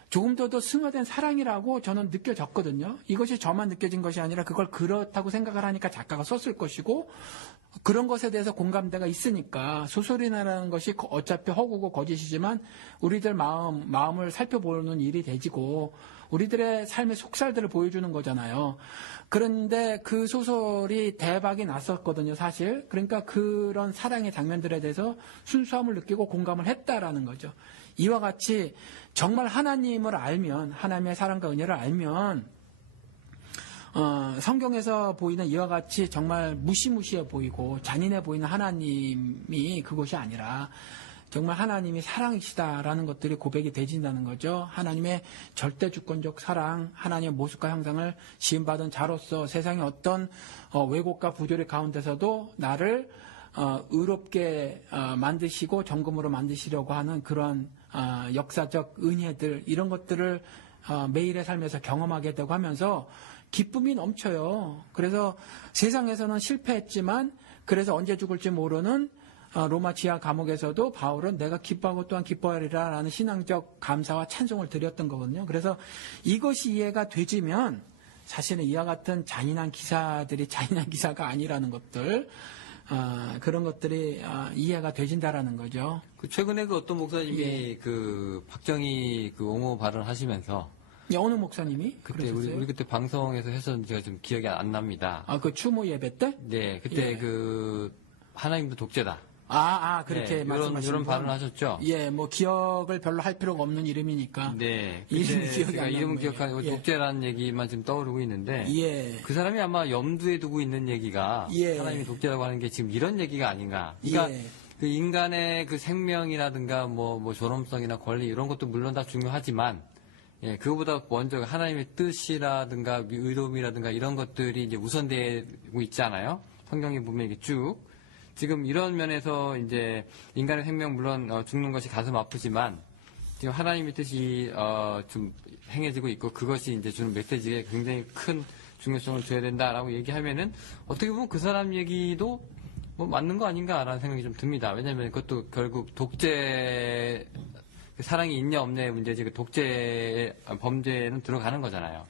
조금 더 승화된 사랑이라고 저는 느껴졌거든요. 이것이 저만 느껴진 것이 아니라 그걸 그렇다고 생각을 하니까 작가가 썼을 것이고 그런 것에 대해서 공감대가 있으니까 소설이라는 것이 어차피 허구고 거짓이지만 우리들 마음을 살펴보는 일이 되지고 우리들의 삶의 속살들을 보여주는 거잖아요. 그런데 그 소설이 대박이 났었거든요, 사실. 그러니까 그런 사랑의 장면들에 대해서 순수함을 느끼고 공감을 했다라는 거죠. 이와 같이 정말 하나님을 알면, 하나님의 사랑과 은혜를 알면 성경에서 보이는 이와 같이 정말 무시무시해 보이고 잔인해 보이는 하나님이 그것이 아니라 정말 하나님이 사랑이시다라는 것들이 고백이 되진다는 거죠. 하나님의 절대 주권적 사랑, 하나님의 모습과 형상을 지음받은 자로서 세상의 어떤 왜곡과 부조리 가운데서도 나를 의롭게 만드시고 정금으로 만드시려고 하는 그런 역사적 은혜들, 이런 것들을 매일의 삶에서 경험하게 되고 하면서 기쁨이 넘쳐요. 그래서 세상에서는 실패했지만 그래서 언제 죽을지 모르는 로마 지하 감옥에서도 바울은 내가 기뻐하고 또한 기뻐하리라 라는 신앙적 감사와 찬송을 드렸던 거거든요. 그래서 이것이 이해가 되지면 사실은 이와 같은 잔인한 기사들이 잔인한 기사가 아니라는 것들, 그런 것들이 이해가 되진다라는 거죠. 최근에 그 어떤 목사님이 그 박정희 그 옹호 발언 하시면서 어느 목사님이? 그때 우리 그때 방송에서 했었는지 제가 좀 기억이 안 납니다. 그 추모 예배 때? 네, 그때 그 하나님도 독재다. 그렇게 네, 말씀하신 이런 발언을 하셨죠? 예, 뭐 기억을 별로 할 필요가 없는 이름이니까. 네. 이름이 기억이 안 나는 이름은 거예요. 기억하고 예. 독재라는 얘기만 지금 떠오르고 있는데 예. 그 사람이 아마 염두에 두고 있는 얘기가 예. 하나님이 독재라고 하는 게 지금 이런 얘기가 아닌가. 그러니까 예. 그 인간의 그 생명이라든가 뭐 존엄성이나 권리 이런 것도 물론 다 중요하지만 예, 그거보다 먼저 하나님의 뜻이라든가 의로움이라든가 이런 것들이 이제 우선되고 있잖아요. 성경에 보면 이게 쭉 지금 이런 면에서 이제 인간의 생명 물론 죽는 것이 가슴 아프지만 지금 하나님의 뜻이 좀 행해지고 있고 그것이 이제 주는 메시지에 굉장히 큰 중요성을 줘야 된다라고 얘기하면은 어떻게 보면 그 사람 얘기도 뭐 맞는 거 아닌가라는 생각이 좀 듭니다. 왜냐하면 그것도 결국 독재 사랑이 있냐 없냐의 문제지 그 독재 범죄는 들어가는 거잖아요.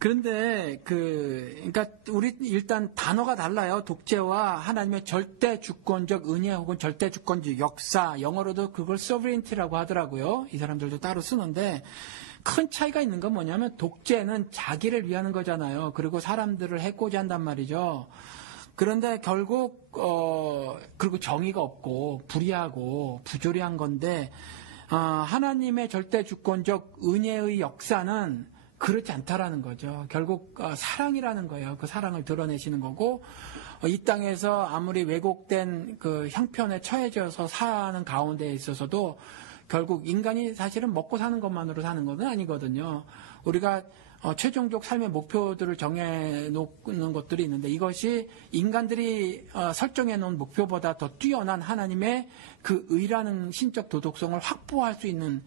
그런데 그러니까 우리 일단 단어가 달라요. 독재와 하나님의 절대 주권적 은혜 혹은 절대 주권적 역사, 영어로도 그걸 sovereignty라고 하더라고요. 이 사람들도 따로 쓰는데 큰 차이가 있는 건 뭐냐면 독재는 자기를 위하는 거잖아요. 그리고 사람들을 해코지 한단 말이죠. 그런데 결국 그리고 정의가 없고 불의하고 부조리한 건데 하나님의 절대 주권적 은혜의 역사는 그렇지 않다라는 거죠. 결국 사랑이라는 거예요. 그 사랑을 드러내시는 거고 이 땅에서 아무리 왜곡된 그 형편에 처해져서 사는 가운데 있어서도 결국 인간이 사실은 먹고 사는 것만으로 사는 것은 아니거든요. 우리가 최종적 삶의 목표들을 정해놓는 것들이 있는데 이것이 인간들이 설정해놓은 목표보다 더 뛰어난 하나님의 그 의라는 신적 도덕성을 확보할 수 있는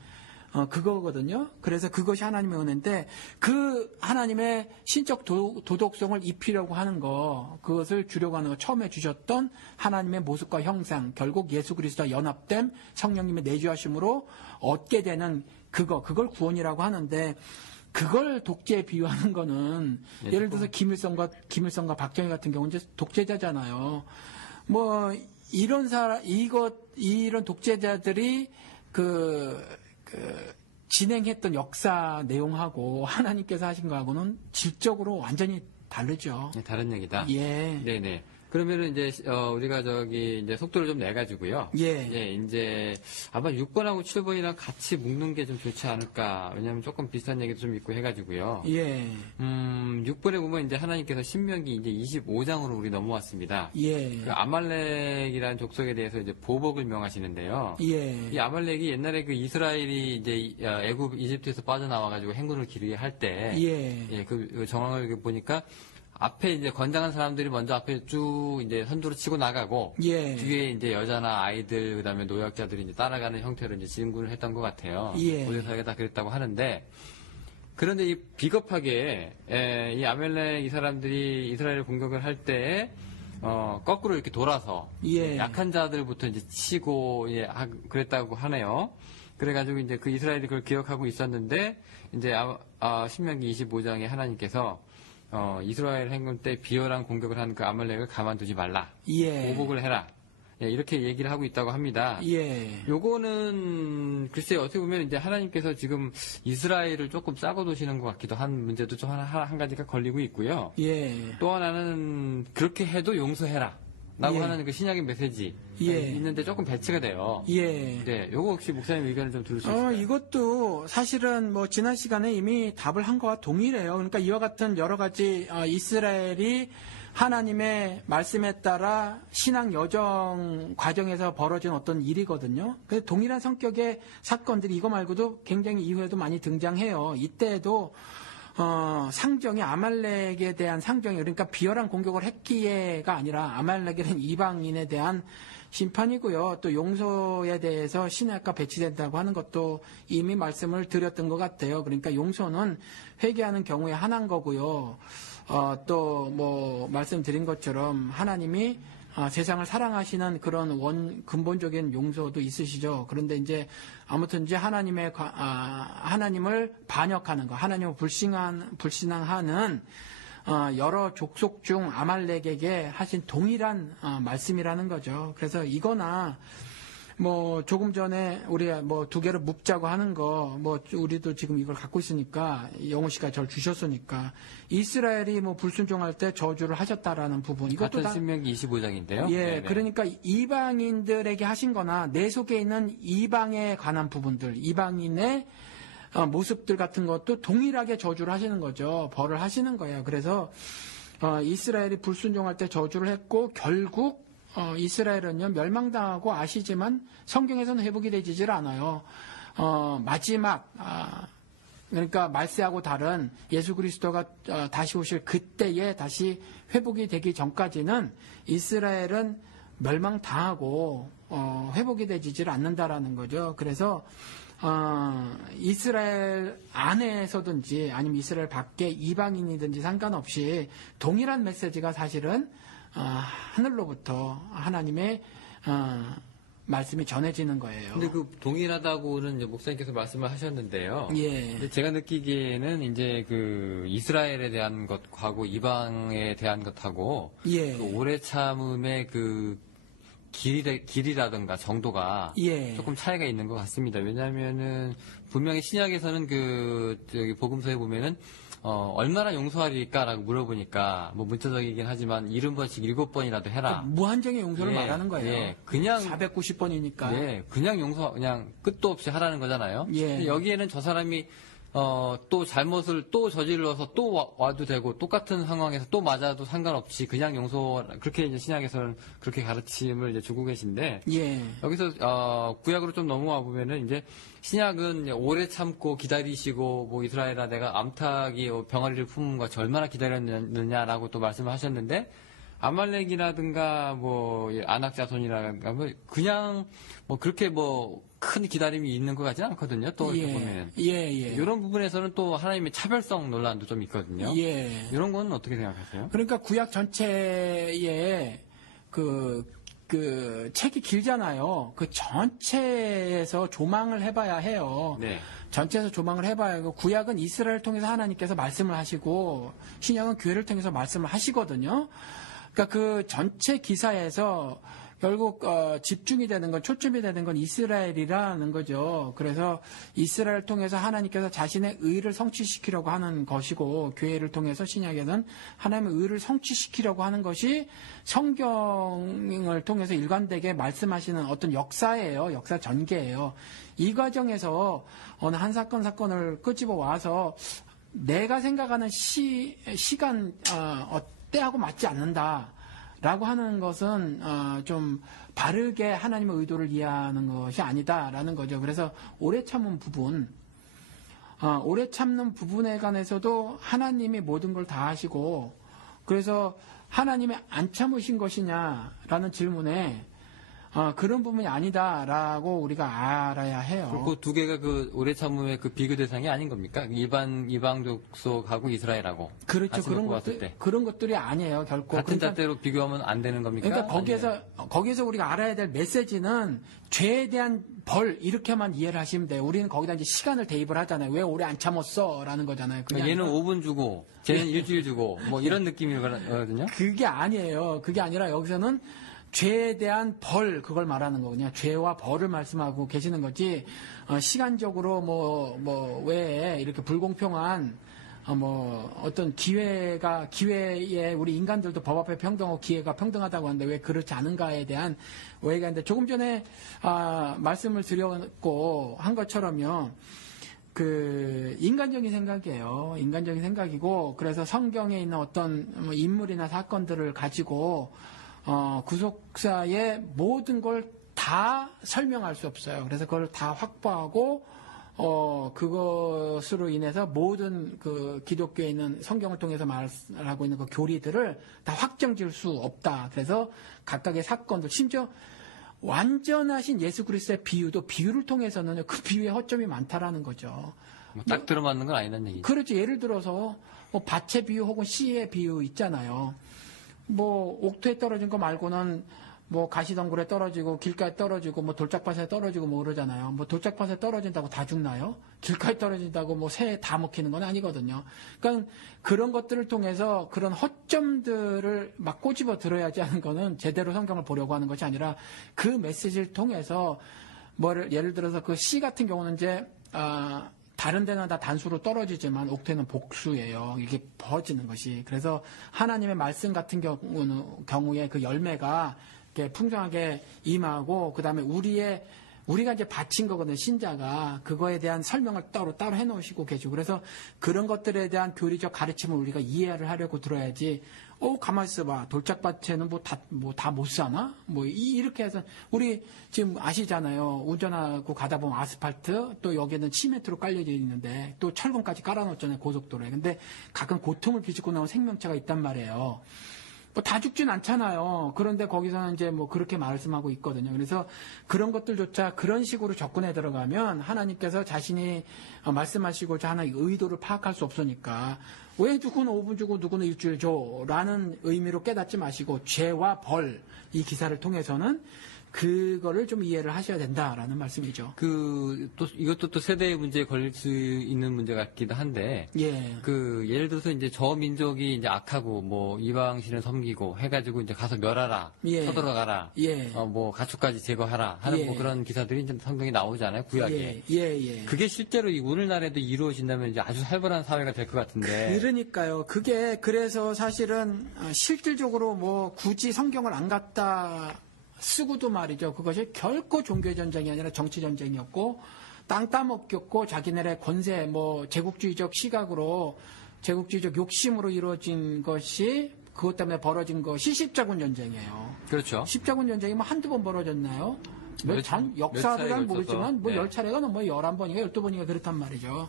그거거든요. 그래서 그것이 하나님의 은혜인데 그 하나님의 신적 도덕성을 입히려고 하는 거, 그것을 주려고 하는 거, 처음에 주셨던 하나님의 모습과 형상, 결국 예수 그리스도와 연합됨, 성령님의 내주하심으로 얻게 되는 그걸 구원이라고 하는데 그걸 독재에 비유하는 거는 예를 들어서 김일성과 박정희 같은 경우는 이제 독재자잖아요. 뭐 이런 이런 독재자들이 진행했던 역사 내용하고 하나님께서 하신 거하고는 질적으로 완전히 다르죠. 네, 다른 얘기다. 예. 네네. 그러면은 이제 우리가 이제 속도를 좀 내가지고요. 예. 예, 이제 아마 6번하고 7번이랑 같이 묶는 게 좀 좋지 않을까. 왜냐하면 조금 비슷한 얘기도 좀 있고 해가지고요. 예. 6번에 보면 이제 하나님께서 신명기 이제 25장으로 우리 넘어왔습니다. 예. 그 아말렉이라는 족속에 대해서 이제 보복을 명하시는데요. 예. 이 아말렉이 옛날에 그 이스라엘이 이제 이집트에서 빠져나와가지고 행군을 기르게 할 때, 예. 그 정황을 보니까 앞에 이제 건장한 사람들이 먼저 앞에 쭉 이제 선두로 치고 나가고, 예. 뒤에 이제 여자나 아이들, 그 다음에 노약자들이 이제 따라가는 형태로 이제 진군을 했던 것 같아요. 예. 고대사회가 다 그랬다고 하는데, 그런데 이 비겁하게, 이 아멜렉 이 사람들이 이스라엘을 공격을 할 때, 거꾸로 이렇게 돌아서, 예. 약한 자들부터 이제 치고, 그랬다고 하네요. 그래가지고 이제 그 이스라엘이 그걸 기억하고 있었는데, 이제 신명기 25장에 하나님께서, 이스라엘 행군 때 비열한 공격을 한 그 아말렉을 가만두지 말라. 예. 보복을 해라. 예, 이렇게 얘기를 하고 있다고 합니다. 예. 요거는 글쎄요, 어떻게 보면 이제 하나님께서 지금 이스라엘을 조금 싸고 도시는 것 같기도 한 문제도 좀 한 가지가 걸리고 있고요. 예. 또 하나는 그렇게 해도 용서해라. 라고 예. 하는 그 신약의 메시지 예. 있는데 조금 배치가 돼요. 예. 네, 요거 혹시 목사님 의견을 좀 들을 수 있을까요? 이것도 사실은 뭐 지난 시간에 이미 답을 한 거와 동일해요. 그러니까 이와 같은 여러 가지 이스라엘이 하나님의 말씀에 따라 신앙 여정 과정에서 벌어진 어떤 일이거든요. 그래서 동일한 성격의 사건들이 이거 말고도 굉장히 이후에도 많이 등장해요. 이때에도 상정이 아말렉에 대한 상정이 그러니까 비열한 공격을 했기에가 아니라 아말렉에는 이방인에 대한 심판이고요. 또 용서에 대해서 신약과 배치된다고 하는 것도 이미 말씀을 드렸던 것 같아요. 그러니까 용서는 회개하는 경우에 하나인 거고요. 또 뭐 말씀드린 것처럼 하나님이 세상을 사랑하시는 그런 근본적인 용서도 있으시죠. 그런데 이제 아무튼 이제 하나님을 반역하는 거, 하나님을 불신앙하는 여러 족속 중 아말렉에게 하신 동일한 말씀이라는 거죠. 그래서 이거나 뭐 조금 전에 우리가 뭐 두 개를 묵자고 하는 거 뭐 우리도 지금 이걸 갖고 있으니까 영호 씨가 저를 주셨으니까 이스라엘이 뭐 불순종할 때 저주를 하셨다라는 부분 이것도 같은 신명기 25장인데요. 예, 네네. 그러니까 이방인들에게 하신 거나 내 속에 있는 이방에 관한 부분들, 이방인의 모습들 같은 것도 동일하게 저주를 하시는 거죠. 벌을 하시는 거예요. 그래서 이스라엘이 불순종할 때 저주를 했고 결국 이스라엘은요 멸망당하고 아시지만 성경에서는 회복이 되지질 않아요. 마지막 그러니까 말세하고 다른 예수 그리스도가 다시 오실 그때에 다시 회복이 되기 전까지는 이스라엘은 멸망당하고 회복이 되지질 않는다라는 거죠. 그래서 이스라엘 안에서든지 아니면 이스라엘 밖에 이방인이든지 상관없이 동일한 메시지가 사실은 하늘로부터 하나님의 말씀이 전해지는 거예요. 근데 그 동일하다고는 이제 목사님께서 말씀을 하셨는데요. 예. 근데 제가 느끼기에는 이제 그 이스라엘에 대한 것하고 이방에 대한 것하고 예. 그 오래 참음의 그 길이라든가 정도가 예. 조금 차이가 있는 것 같습니다. 왜냐하면은 분명히 신약에서는 저기 복음서에 보면은 얼마나 용서하리까라고 물어보니까 뭐 문자적이긴 하지만 70번씩 7번이라도 해라. 무한정의 용서를 예, 말하는 거예요. 예, 그냥 490번이니까. 예, 그냥 그냥 끝도 없이 하라는 거잖아요. 예. 근데 여기에는 저 사람이 또 잘못을 또 저질러서 또 와도 되고 똑같은 상황에서 또 맞아도 상관없이 그냥 그렇게 이제 신약에서는 그렇게 가르침을 이제 주고 계신데 예. 여기서 구약으로 좀 넘어와 보면은 이제 신약은 오래 참고 기다리시고 뭐 이스라엘아 내가 암탉이 병아리를 품은 것이 얼마나 기다렸느냐라고 또 말씀을 하셨는데 아말렉이라든가 뭐 아낙 자손이라든가 뭐 그냥 뭐 그렇게 뭐 큰 기다림이 있는 것 같지는 않거든요. 또 이렇게 보면 예. 이런 부분에서는 또 하나님의 차별성 논란도 좀 있거든요. 예. 이런 건 어떻게 생각하세요? 그러니까 구약 전체에 그 책이 길잖아요. 그 전체에서 조망을 해봐야 해요. 네. 전체에서 조망을 해봐야 하고 구약은 이스라엘을 통해서 하나님께서 말씀을 하시고 신약은 교회를 통해서 말씀을 하시거든요. 그러니까 그 전체 기사에서 결국 집중이 되는 건 초점이 되는 건 이스라엘이라는 거죠. 그래서 이스라엘을 통해서 하나님께서 자신의 의를 성취시키려고 하는 것이고 교회를 통해서 신약에는 하나님의 의를 성취시키려고 하는 것이 성경을 통해서 일관되게 말씀하시는 어떤 역사예요. 역사 전개예요. 이 과정에서 어느 한 사건을 끄집어 와서 내가 생각하는 시간 때하고 맞지 않는다. 라고 하는 것은 좀 바르게 하나님의 의도를 이해하는 것이 아니다라는 거죠. 그래서 오래 참는 부분에 관해서도 하나님이 모든 걸 다 하시고 그래서 하나님이 안 참으신 것이냐라는 질문에 그런 부분이 아니다라고 우리가 알아야 해요. 그 두 개가 그 오래 참음의 그 비교 대상이 아닌 겁니까? 이방 족속하고 이스라엘하고 그렇죠. 같이 놓고 봤을 때. 그런 것들이 아니에요. 결코 같은 잣대로 비교하면 안 되는 겁니까? 그러니까 거기에서 우리가 알아야 될 메시지는 죄에 대한 벌 이렇게만 이해를 하시면 돼요. 우리는 거기다 이제 시간을 대입을 하잖아요. 왜 오래 안 참았어라는 거잖아요. 그러니까 얘는 5분 주고 쟤는 일주일 주고 뭐 이런 느낌이거든요. 그게 아니에요. 그게 아니라 여기서는 죄에 대한 벌 그걸 말하는 거거든요. 죄와 벌을 말씀하고 계시는 거지 시간적으로 왜 이렇게 불공평한 어떤 기회에 우리 인간들도 법 앞에 평등하고 기회가 평등하다고 하는데 왜 그렇지 않은가에 대한 오해가 있는데 조금 전에 말씀을 드렸고 한 것처럼요. 인간적인 생각이에요. 인간적인 생각이고 그래서 성경에 있는 어떤 인물이나 사건들을 가지고 구속사의 모든 걸 다 설명할 수 없어요. 그래서 그걸 다 확보하고 그것으로 인해서 모든 기독교에 있는 성경을 통해서 말하고 있는 그 교리들을 다 확정 지을 수 없다. 그래서 각각의 사건들, 심지어 완전하신 예수 그리스도의 비유도 비유를 통해서는 그 비유에 허점이 많다라는 거죠. 딱 들어맞는 건 아니란 얘기죠. 그렇죠. 예를 들어서 밭의 비유 혹은 씨의 비유 있잖아요. 옥토에 떨어진 거 말고는 가시덩굴에 떨어지고 길가에 떨어지고 돌짝밭에 떨어지고 그러잖아요. 돌짝밭에 떨어진다고 다 죽나요? 길가에 떨어진다고 새에 다 먹히는 건 아니거든요. 그러니까 그런 것들을 통해서 그런 허점들을 막 꼬집어 들어야지 하는 거는 제대로 성경을 보려고 하는 것이 아니라 그 메시지를 통해서 예를 들어서 그 씨 같은 경우는 이제 다른 데는 다 단수로 떨어지지만 옥토는 복수예요. 이게 퍼지는 것이. 그래서 하나님의 말씀 같은 경우에 그 열매가 이렇게 풍성하게 임하고 그다음에 우리가 이제 바친 거거든요. 신자가 그거에 대한 설명을 따로 해놓으시고 계시고 그래서 그런 것들에 대한 교리적 가르침을 우리가 이해를 하려고 들어야지. 가만히 있어봐. 돌짝밭에는 다 못 사나? 이렇게 해서 우리 지금 아시잖아요. 운전하고 가다 보면 아스팔트 또 여기는 시멘트로 깔려져 있는데 또 철근까지 깔아놓잖아요. 고속도로에. 근데 가끔 고통을 비집고 나온 생명체가 있단 말이에요. 다 죽진 않잖아요. 그런데 거기서는 이제 그렇게 말씀하고 있거든요. 그래서 그런 것들조차 그런 식으로 접근해 들어가면 하나님께서 자신이 말씀하시고자 하는 의도를 파악할 수 없으니까 왜 누구는 5분 주고 누구는 일주일 줘? 라는 의미로 깨닫지 마시고 죄와 벌, 이 기사를 통해서는 그거를 좀 이해를 하셔야 된다라는 말씀이죠. 이것도 또 세대의 문제에 걸릴 수 있는 문제 같기도 한데, 예. 예를 들어서 이제 저 민족이 이제 악하고, 이방신을 섬기고 해가지고 이제 가서 멸하라, 예. 쳐들어가라, 예. 가축까지 제거하라 하는 예. 그런 기사들이 이제 성경에 나오잖아요, 구약에. 예. 그게 실제로 오늘날에도 이루어진다면 이제 아주 살벌한 사회가 될 것 같은데. 그러니까요. 그래서 사실은 실질적으로 굳이 성경을 안 갖다 쓰고도 말이죠. 그것이 결코 종교의 전쟁이 아니라 정치 전쟁이었고 땅 따먹겼고 자기네의 권세 제국주의적 시각으로 제국주의적 욕심으로 이루어진 것이 그것 때문에 벌어진 것이 십자군 전쟁이에요. 그렇죠. 십자군 전쟁이 한두 번 벌어졌나요? 역사를 모르지만 10차례가 넘어 11번인가 12번인가 그렇단 말이죠.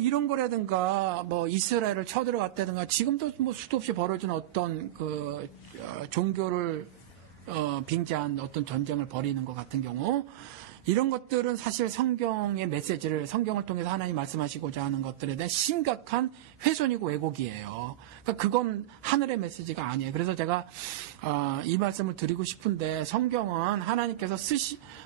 이런 거라든가 이스라엘을 쳐들어갔다든가 지금도 수도 없이 벌어지는 어떤 종교를 빙자한 어떤 전쟁을 벌이는 것 같은 경우 이런 것들은 사실 성경의 메시지를 성경을 통해서 하나님 말씀하시고자 하는 것들에 대한 심각한 훼손이고 왜곡이에요. 그러니까 그건 하늘의 메시지가 아니에요. 그래서 제가 이 말씀을 드리고 싶은데 성경은 하나님께서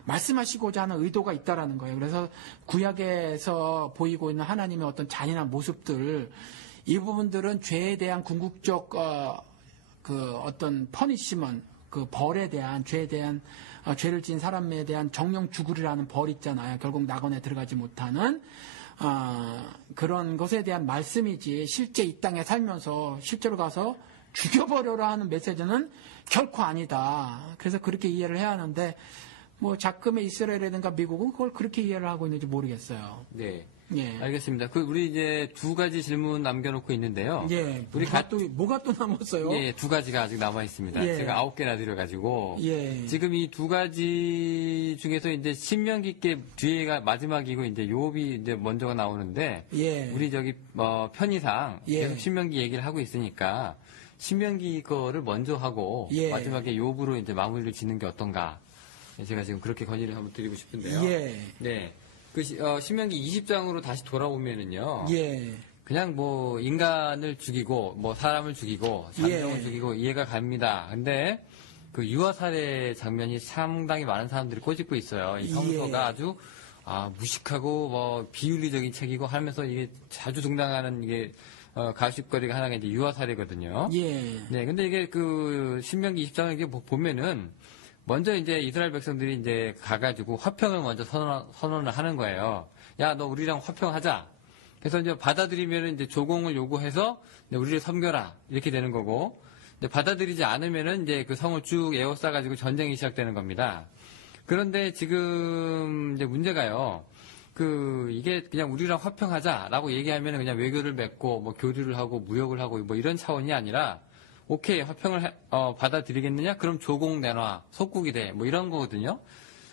말씀하시고자 하는 의도가 있다라는 거예요. 그래서 구약에서 보이고 있는 하나님의 어떤 잔인한 모습들 이 부분들은 죄에 대한 궁극적 어떤 퍼니시먼트 벌에 대한 죄에 대한 죄를 지은 사람에 대한 정령 죽으리라는 벌 있잖아요. 결국 낙원에 들어가지 못하는 그런 것에 대한 말씀이지 실제 이 땅에 살면서 실제로 가서 죽여버려라 하는 메시지는 결코 아니다. 그래서 그렇게 이해를 해야 하는데 자금의 이스라엘이라든가 미국은 그걸 그렇게 이해를 하고 있는지 모르겠어요. 네. 예. 알겠습니다. 우리 이제 두 가지 질문 남겨놓고 있는데요. 예. 뭐가 또 남았어요? 예, 두 가지가 아직 남아 있습니다. 예. 제가 9개나 드려가지고. 예. 지금 이 두 가지 중에서 이제 신명기께 뒤에가 마지막이고 이제 욥이 이제 먼저가 나오는데. 예. 우리 편의상 예. 계속 신명기 얘기를 하고 있으니까 신명기 거를 먼저 하고. 예. 마지막에 욥으로 이제 마무리를 짓는 게 어떤가. 제가 지금 그렇게 건의를 한번 드리고 싶은데요. 예. 네. 신명기 20장으로 다시 돌아오면은요. 예. 그냥 인간을 죽이고, 사람을 죽이고, 잠정을 예. 죽이고, 이해가 갑니다. 근데, 유아 살해 장면이 상당히 많은 사람들이 꼬집고 있어요. 이 성서가 예. 아주, 무식하고, 비윤리적인 책이고 하면서 이게 자주 등장하는 가십거리가 하나가 이제 유아 살해거든요. 예. 네, 근데 이게 신명기 20장을 이렇게 보면은, 먼저 이제 이스라엘 백성들이 이제 가가지고 화평을 먼저 선언을 하는 거예요. 야, 너 우리랑 화평하자. 그래서 이제 받아들이면 이제 조공을 요구해서 우리를 섬겨라 이렇게 되는 거고, 이제 받아들이지 않으면은 이제 그 성을 쭉 에워싸가지고 전쟁이 시작되는 겁니다. 그런데 지금 이제 문제가요. 이게 그냥 우리랑 화평하자라고 얘기하면 그냥 외교를 맺고 뭐 교류를 하고 무역을 하고 뭐 이런 차원이 아니라, 오케이, 화평을 받아들이겠느냐? 그럼 조공 내놔. 속국이 돼. 뭐 이런 거거든요.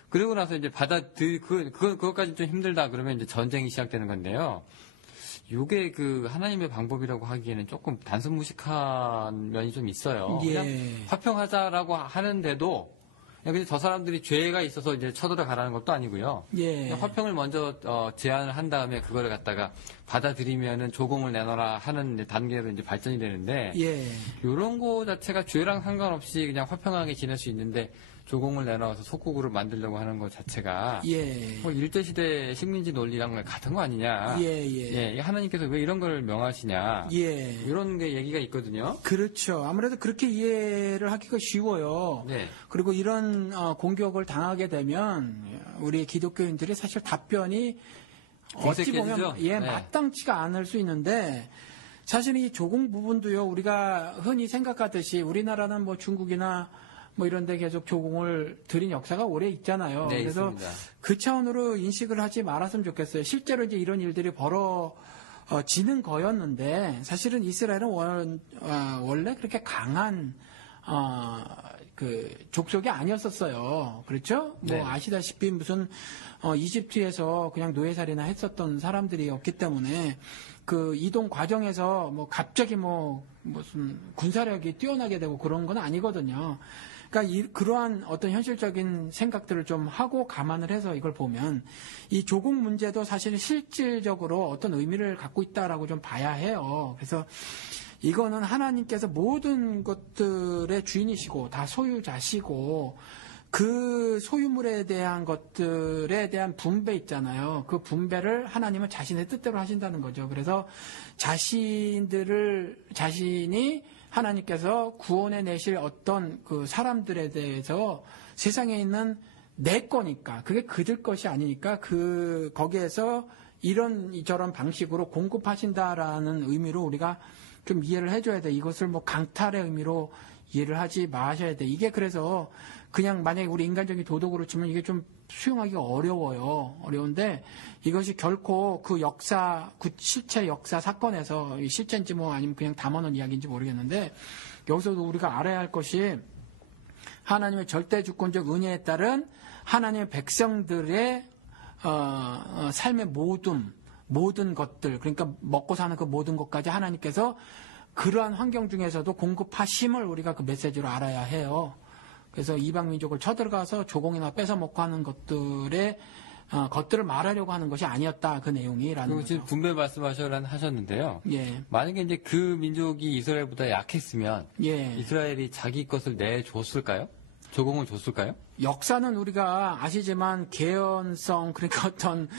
그리고 나서 이제 그것까지 좀 힘들다 그러면 이제 전쟁이 시작되는 건데요. 요게 하나님의 방법이라고 하기에는 조금 단순무식한 면이 좀 있어요. 예. 그냥 화평하자라고 하는데도 그냥 저 사람들이 죄가 있어서 이제 쳐들어가라는 것도 아니고요. 예. 화평을 먼저 제안을 한 다음에 그거를 갖다가 받아들이면은 조공을 내놔라 하는 단계로 이제 발전이 되는데, 예. 이런 거 자체가 죄랑 상관없이 그냥 화평하게 지낼 수 있는데 조공을 내놔서 속국으로 만들려고 하는 것 자체가 예. 뭐 일제시대 식민지 논리랑 같은 거 아니냐. 예. 하나님께서 왜 이런 걸 명하시냐. 예. 이런 게 얘기가 있거든요. 그렇죠. 아무래도 그렇게 이해를 하기가 쉬워요. 네. 그리고 이런 공격을 당하게 되면 우리 기독교인들이 사실 답변이 어찌 보면 네. 마땅치가 않을 수 있는데, 사실 이 조공 부분도요, 우리가 흔히 생각하듯이 우리나라는 뭐 중국이나 뭐 이런 데 계속 조공을 들인 역사가 오래 있잖아요. 네, 그래서 있습니다. 그 차원으로 인식을 하지 말았으면 좋겠어요. 실제로 이제 이런 일들이 벌어지는 거였는데, 사실은 이스라엘은 원래 그렇게 강한 족속이 아니었었어요. 그렇죠? 네. 뭐 아시다시피 무슨 이집트에서 그냥 노예살이나 했었던 사람들이었기 때문에 그 이동 과정에서 뭐 갑자기 무슨 군사력이 뛰어나게 되고 그런 건 아니거든요. 그러니까 그러한 어떤 현실적인 생각들을 좀 하고 감안을 해서 이걸 보면 이 조공 문제도 사실 실질적으로 어떤 의미를 갖고 있다라고 좀 봐야 해요. 그래서 이거는 하나님께서 모든 것들의 주인이시고 다 소유자시고, 그 소유물에 대한 것들에 대한 분배 있잖아요. 그 분배를 하나님은 자신의 뜻대로 하신다는 거죠. 그래서 자신이 하나님께서 구원해 내실 어떤 그 사람들에 대해서 세상에 있는 내 거니까, 그게 그들 것이 아니니까 거기에서 이런 방식으로 공급하신다라는 의미로 우리가 좀 이해를 해줘야 돼. 이것을 뭐 강탈의 의미로 이해를 하지 마셔야 돼. 이게 그래서 그냥 만약에 우리 인간적인 도덕으로 치면 이게 좀 수용하기가 어려워요. 어려운데 이것이 결코 그 실체 역사 사건에서 실제인지 뭐 아니면 그냥 담아놓은 이야기인지 모르겠는데, 여기서도 우리가 알아야 할 것이 하나님의 절대 주권적 은혜에 따른 하나님의 백성들의 삶의 모든 것들, 그러니까 먹고 사는 그 모든 것까지 하나님께서 그러한 환경 중에서도 공급하심을 우리가 그 메시지로 알아야 해요. 그래서 이방 민족을 쳐들어가서 조공이나 뺏어먹고 하는 것들을 말하려고 하는 것이 아니었다, 그 내용이라는 그리고 거죠. 지금 분배 하셨는데요. 예. 만약에 이제 그 민족이 이스라엘보다 약했으면 예. 이스라엘이 자기 것을 내줬을까요? 조공을 줬을까요? 역사는 우리가 아시지만 개연성, 그러니까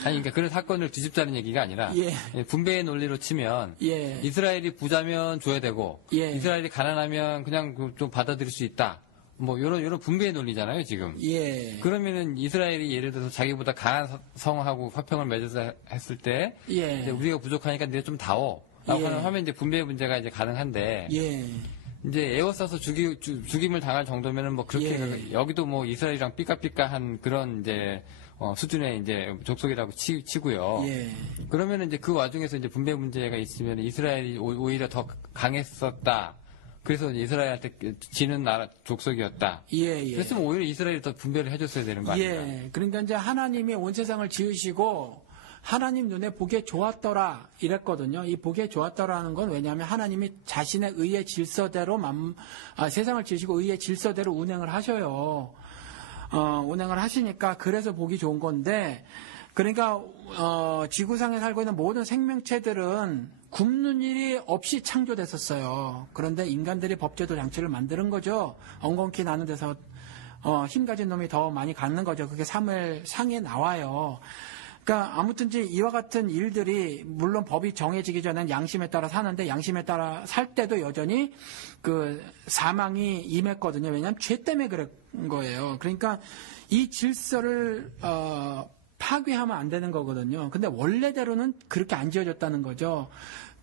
그러니까 그런 사건을 뒤집자는 얘기가 아니라, 예. 분배의 논리로 치면 예. 이스라엘이 부자면 줘야 되고, 예. 이스라엘이 가난하면 그냥 좀 받아들일 수 있다. 뭐 이런 분배의 논리잖아요, 지금. 예. 그러면은 이스라엘이 예를 들어서 자기보다 강한 성하고 화평을 맺어서 했을 때, 예. 이제 우리가 부족하니까 내가 좀 다오. 라고 예. 하면 이제 분배의 문제가 이제 가능한데, 예. 이제 에워싸서 죽임을 당할 정도면은 뭐 그렇게 예. 여기도 뭐 이스라엘이랑 삐까삐까한 그런 이제 수준의 이제 족속이라고 치고요. 예. 그러면은 이제 그 와중에서 이제 분배 문제가 있으면 이스라엘이 오히려 더 강했었다. 그래서 이스라엘한테 지는 나라 족속이었다. 예. 그랬으면 오히려 이스라엘이 더 분배를 해줬어야 되는 거 아닌가? 예. 그러니까 이제 하나님이 온 세상을 지으시고 하나님 눈에 보기에 좋았더라 이랬거든요. 이 보기에 좋았더라는 건 왜냐하면 하나님이 자신의 의의 질서대로 세상을 지으시고 의의 질서대로 운행을 하셔요. 운행을 하시니까 그래서 보기 좋은 건데, 그러니까 지구상에 살고 있는 모든 생명체들은 굶는 일이 없이 창조됐었어요. 그런데 인간들이 법제도 장치를 만드는 거죠. 엉겅퀴 나는 데서 힘 가진 놈이 더 많이 갖는 거죠. 그게 사무엘 상에 나와요. 그러니까 아무튼 이와 같은 일들이 물론 법이 정해지기 전엔 양심에 따라 사는데, 양심에 따라 살 때도 여전히 그 사망이 임했거든요. 왜냐하면 죄 때문에 그런 거예요. 그러니까 이 질서를 파괴하면 안 되는 거거든요. 근데 원래대로는 그렇게 안 지어졌다는 거죠.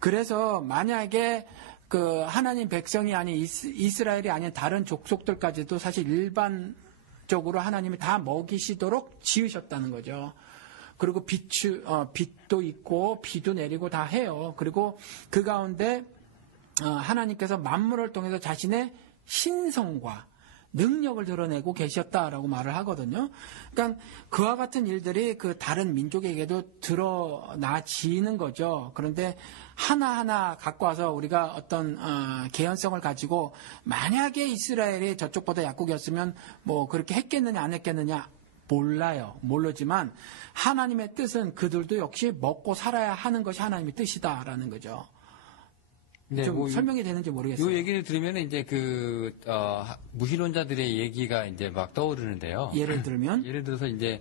그래서 만약에 그 하나님 백성이 아닌 이스라엘이 아닌 다른 족속들까지도 사실 일반적으로 하나님이 다 먹이시도록 지으셨다는 거죠. 그리고 빛도 있고 비도 내리고 다 해요. 그리고 그 가운데 하나님께서 만물을 통해서 자신의 신성과 능력을 드러내고 계셨다라고 말을 하거든요. 그러니까 그와 같은 일들이 그 다른 민족에게도 드러나지는 거죠. 그런데 하나하나 갖고 와서 우리가 어떤 개연성을 가지고 만약에 이스라엘이 저쪽보다 약국이었으면 뭐 그렇게 했겠느냐 안 했겠느냐 몰라요. 모르지만 하나님의 뜻은 그들도 역시 먹고 살아야 하는 것이 하나님의 뜻이다라는 거죠. 네, 좀 뭐 설명이 되는지 모르겠어요. 이 얘기를 들으면 이제 무신론자들의 얘기가 이제 막 떠오르는데요. 예를 들면? 예를 들어서 이제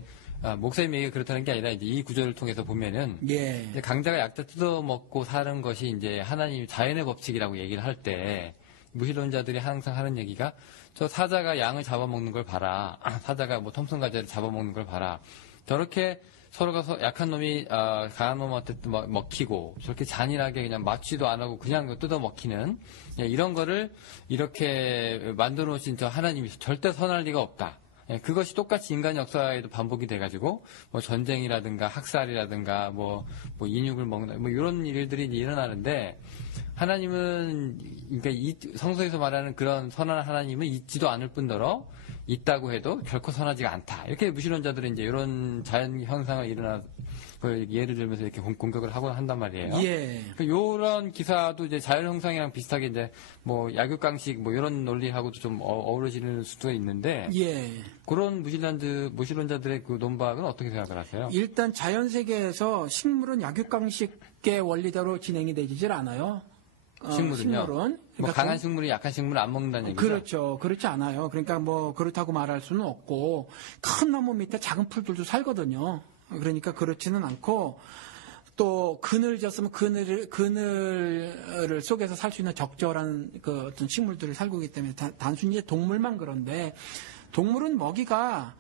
목사님 얘기가 그렇다는 게 아니라 이제 이 구절을 통해서 보면은 예. 이제 강자가 약자 뜯어먹고 사는 것이 이제 하나님 자연의 법칙이라고 얘기를 할 때 무신론자들이 항상 하는 얘기가 저 사자가 양을 잡아먹는 걸 봐라. 사자가 뭐 톰슨가자를 잡아먹는 걸 봐라. 저렇게 서로가 약한 놈이 강한 놈한테 먹히고 저렇게 잔인하게 그냥 맞지도 안 하고 그냥 뜯어 먹히는 이런 거를 이렇게 만들어 놓으신 저 하나님이 절대 선할 리가 없다. 그것이 똑같이 인간 역사에도 반복이 돼가지고 뭐 전쟁이라든가 학살이라든가 뭐 인육을 먹는 뭐 이런 일들이 이제 일어나는데 하나님은 그러니까 이 성서에서 말하는 그런 선한 하나님은 있지도 않을 뿐더러 있다고 해도 결코 선하지가 않다. 이렇게 무신론자들은 이제 이런 자연 현상을 일어나 예를 들면서 이렇게 공격을 하고 한단 말이에요. 예. 이런 기사도 이제 자연 현상이랑 비슷하게 이제 뭐 약육강식 뭐 이런 논리하고도 좀 어우러지는 수도 있는데. 예. 그런 무신론자들의 그 논박은 어떻게 생각을 하세요? 일단 자연 세계에서 식물은 약육강식의 원리대로 진행이 되질 않아요. 식물은요? 식물은 뭐 강한 식물이 약한 식물을 안 먹는다는 얘기죠? 그렇죠. 그렇지 않아요. 그러니까 뭐 그렇다고 말할 수는 없고 큰 나무 밑에 작은 풀들도 살거든요. 그러니까 그렇지는 않고 또 그늘 졌으면 그늘 속에서 살 수 있는 적절한 그 어떤 식물들을 살고 있기 때문에 단순히 동물만 그런데 동물은 먹이가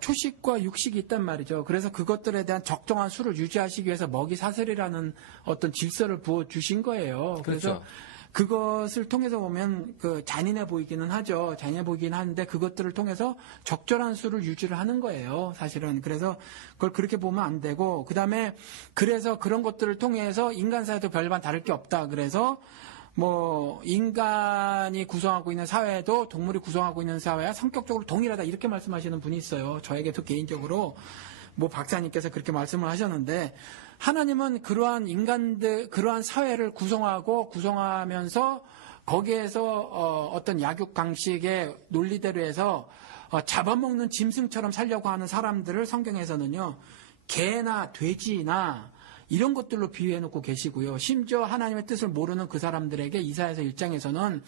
초식과 육식이 있단 말이죠. 그래서 그것들에 대한 적정한 수를 유지하시기 위해서 먹이 사슬이라는 어떤 질서를 부어 주신 거예요. 그래서 그렇죠. 그것을 통해서 보면 그 잔인해 보이기는 하죠. 잔인해 보이긴 하는데 그것들을 통해서 적절한 수를 유지를 하는 거예요. 사실은. 그래서 그걸 그렇게 보면 안 되고 그다음에 그래서 그런 것들을 통해서 인간 사회도 별반 다를 게 없다. 그래서 뭐 인간이 구성하고 있는 사회도 동물이 구성하고 있는 사회와 성격적으로 동일하다 이렇게 말씀하시는 분이 있어요. 저에게도 개인적으로 뭐 박사님께서 그렇게 말씀을 하셨는데 하나님은 그러한 사회를 구성하면서 거기에서 어떤 약육강식의 논리대로 해서 잡아먹는 짐승처럼 살려고 하는 사람들을 성경에서는요 개나 돼지나 이런 것들로 비유해놓고 계시고요. 심지어 하나님의 뜻을 모르는 그 사람들에게 이사야서 1장에서는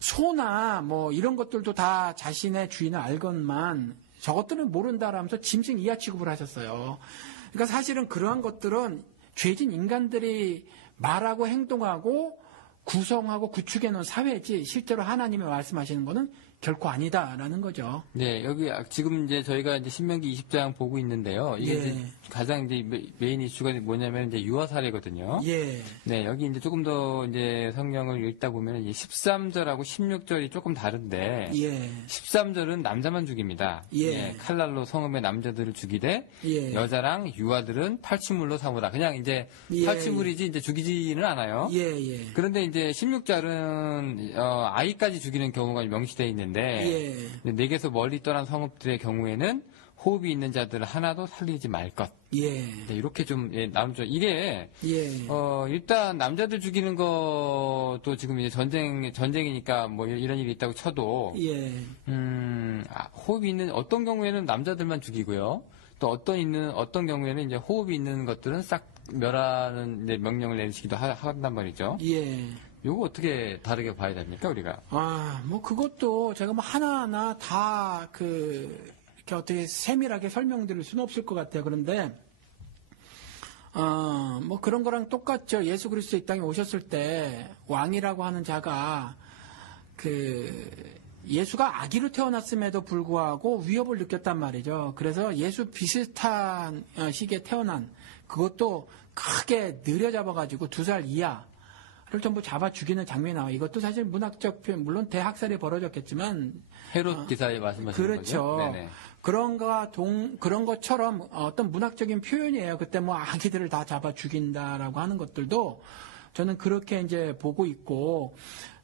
소나 뭐 이런 것들도 다 자신의 주인을 알건만 저것들은 모른다라면서 짐승 이하 취급을 하셨어요. 그러니까 사실은 그러한 것들은 죄진 인간들이 말하고 행동하고 구성하고 구축해 놓은 사회지 실제로 하나님이 말씀하시는 거는 결코 아니다라는 거죠. 네, 여기 지금 이제 저희가 이제 신명기 20장 보고 있는데요. 이게 예. 이제 가장 이제 메인 이슈가 뭐냐면 이제 유아 사례거든요. 예. 네, 여기 이제 조금 더 이제 성경을 읽다 보면 이제 13절하고 16절이 조금 다른데 예. 13절은 남자만 죽입니다. 예. 칼날로 성읍의 남자들을 죽이되 예. 여자랑 유아들은 팔취물로 삼으라. 그냥 이제 예. 팔취물이지 이제 죽이지는 않아요. 예. 예. 그런데 이제 16절은 아이까지 죽이는 경우가 명시되어 있는데 예. 내게서 멀리 떠난 성읍들의 경우에는 호흡이 있는 자들을 하나도 살리지 말 것. 예. 네, 이렇게 좀 나오죠. 이게 예. 일단 남자들 죽이는 것도 지금 이제 전쟁이니까 뭐 이런 일이 있다고 쳐도 예. 호흡이 있는 어떤 경우에는 남자들만 죽이고요. 또 어떤 경우에는 이제 호흡이 있는 것들은 싹 멸하는 이제 명령을 내리시기도 한단 말이죠. 예. 요거 어떻게 다르게 봐야 됩니까, 우리가? 뭐 그것도 제가 뭐 하나하나 다 이렇게 어떻게 세밀하게 설명드릴 수는 없을 것 같아요. 그런데 뭐 그런 거랑 똑같죠. 예수 그리스도 이 땅에 오셨을 때 왕이라고 하는 자가 예수가 아기로 태어났음에도 불구하고 위협을 느꼈단 말이죠. 그래서 예수 비슷한 시기에 태어난 그것도 크게 느려잡아가지고 2살 이하를 전부 잡아 죽이는 장면이 나와요. 이것도 사실 문학적 표현, 물론 대학살이 벌어졌겠지만 헤롯 기사에 말씀하시는 그렇죠. 거죠? 네네. 그런 것처럼 어떤 문학적인 표현이에요. 그때 뭐 아기들을 다 잡아 죽인다라고 하는 것들도 저는 그렇게 이제 보고 있고,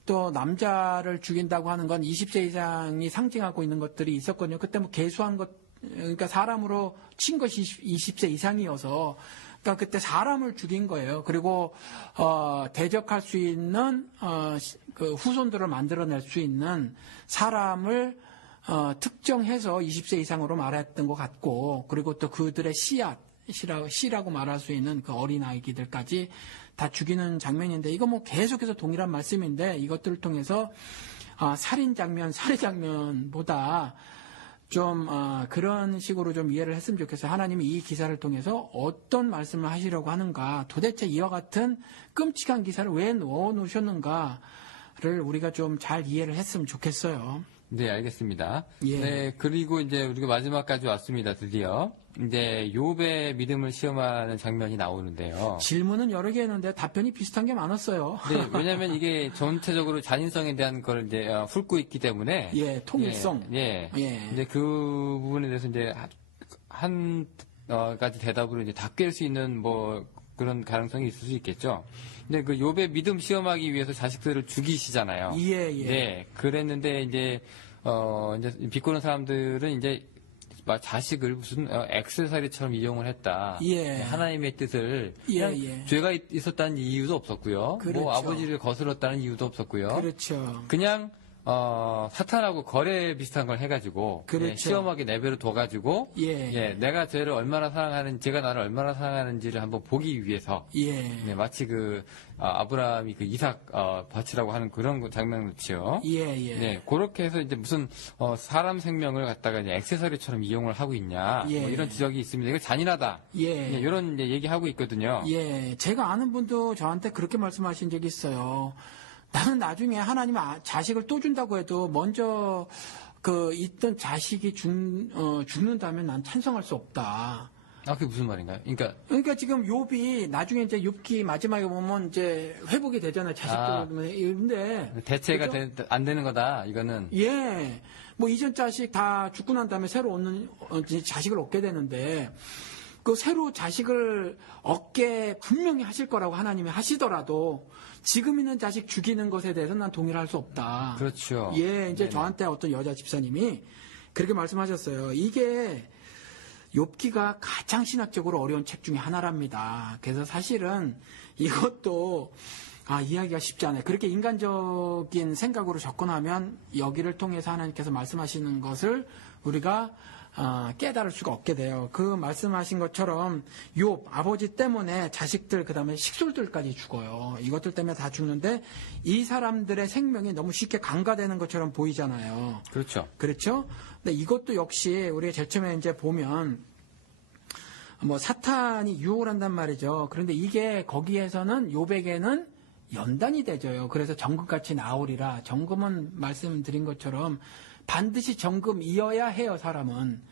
또 남자를 죽인다고 하는 건 20세 이상이 상징하고 있는 것들이 있었거든요. 그때 뭐 개수한 것, 그러니까 사람으로 친 것이 20세 이상이어서, 그러니까 그때 사람을 죽인 거예요. 그리고 대적할 수 있는 그 후손들을 만들어낼 수 있는 사람을 특정해서 20세 이상으로 말했던 것 같고, 그리고 또 그들의 씨라고 말할 수 있는 그 어린 아이들까지 다 죽이는 장면인데, 이거 뭐 계속해서 동일한 말씀인데, 이것들을 통해서 살인 장면보다 좀 그런 식으로 좀 이해를 했으면 좋겠어요. 하나님이 이 기사를 통해서 어떤 말씀을 하시려고 하는가, 도대체 이와 같은 끔찍한 기사를 왜 넣어 놓으셨는가를 우리가 좀 잘 이해를 했으면 좋겠어요. 네, 알겠습니다. 예. 네, 그리고 이제 우리가 마지막까지 왔습니다. 드디어 이제 욥의 믿음을 시험하는 장면이 나오는데요. 질문은 여러 개 했는데 답변이 비슷한 게 많았어요. 네, 왜냐하면 이게 전체적으로 잔인성에 대한 걸 이제 훑고 있기 때문에 예, 통일성. 예. 예. 이제 그 부분에 대해서 이제 한 가지 대답으로 이제 다 깰 수 있는 뭐 그런 가능성이 있을 수 있겠죠. 근데 그 욥의 믿음 시험하기 위해서 자식들을 죽이시잖아요. 예, 예. 네, 그랬는데 이제 비꼬는 사람들은 이제 자식을 무슨 액세서리처럼 이용을 했다. 예. 하나님의 뜻을 예, 그냥 예. 죄가 있었다는 이유도 없었고요. 그렇죠. 뭐 아버지를 거슬렀다는 이유도 없었고요. 그렇죠. 그냥 사탄하고 거래 비슷한 걸 해가지고 그렇죠. 예, 시험하게 내버려 둬가지고 예. 내가 제가 나를 얼마나 사랑하는지를 한번 보기 위해서 예. 네, 마치 그 아브라함이 그 이삭 바치라고 하는 그런 장면이죠. 예. 네, 그렇게 해서 이제 무슨 사람 생명을 갖다가 이제 액세서리처럼 이용을 하고 있냐 예. 뭐 이런 지적이 있습니다. 이거 잔인하다. 예. 네, 이런 이제 얘기하고 있거든요. 예. 제가 아는 분도 저한테 그렇게 말씀하신 적이 있어요. 나는 나중에 하나님 자식을 또 준다고 해도 먼저 그 있던 자식이 죽는다면 난 찬성할 수 없다. 그게 무슨 말인가요? 그러니까 지금 욥이 나중에 이제 욥기 마지막에 보면 이제 회복이 되잖아요. 자식들 근데 대체가 그렇죠? 안 되는 거다. 이거는 예. 뭐 이전 자식 다 죽고 난 다음에 새로 얻는 자식을 얻게 되는데, 그 새로 자식을 얻게 분명히 하실 거라고 하나님이 하시더라도 지금 있는 자식 죽이는 것에 대해서는 난 동의를 할 수 없다. 그렇죠. 예, 이제 네네. 저한테 어떤 여자 집사님이 그렇게 말씀하셨어요. 이게 욥기가 가장 신학적으로 어려운 책 중에 하나랍니다. 그래서 사실은 이것도 이해하기가 쉽지 않아요. 그렇게 인간적인 생각으로 접근하면 여기를 통해서 하나님께서 말씀하시는 것을 우리가 깨달을 수가 없게 돼요. 그 말씀하신 것처럼 욥 아버지 때문에 자식들 그다음에 식솔들까지 죽어요. 이것들 때문에 다 죽는데 이 사람들의 생명이 너무 쉽게 강가되는 것처럼 보이잖아요. 그렇죠. 그렇죠? 근데 이것도 역시 우리가 제일 처음에 이제 보면 뭐 사탄이 유혹을 한단 말이죠. 그런데 이게 거기에서는 욥에게는 연단이 되져요. 그래서 정금같이 나오리라. 정금은 말씀드린 것처럼 반드시 정금이어야 해요, 사람은.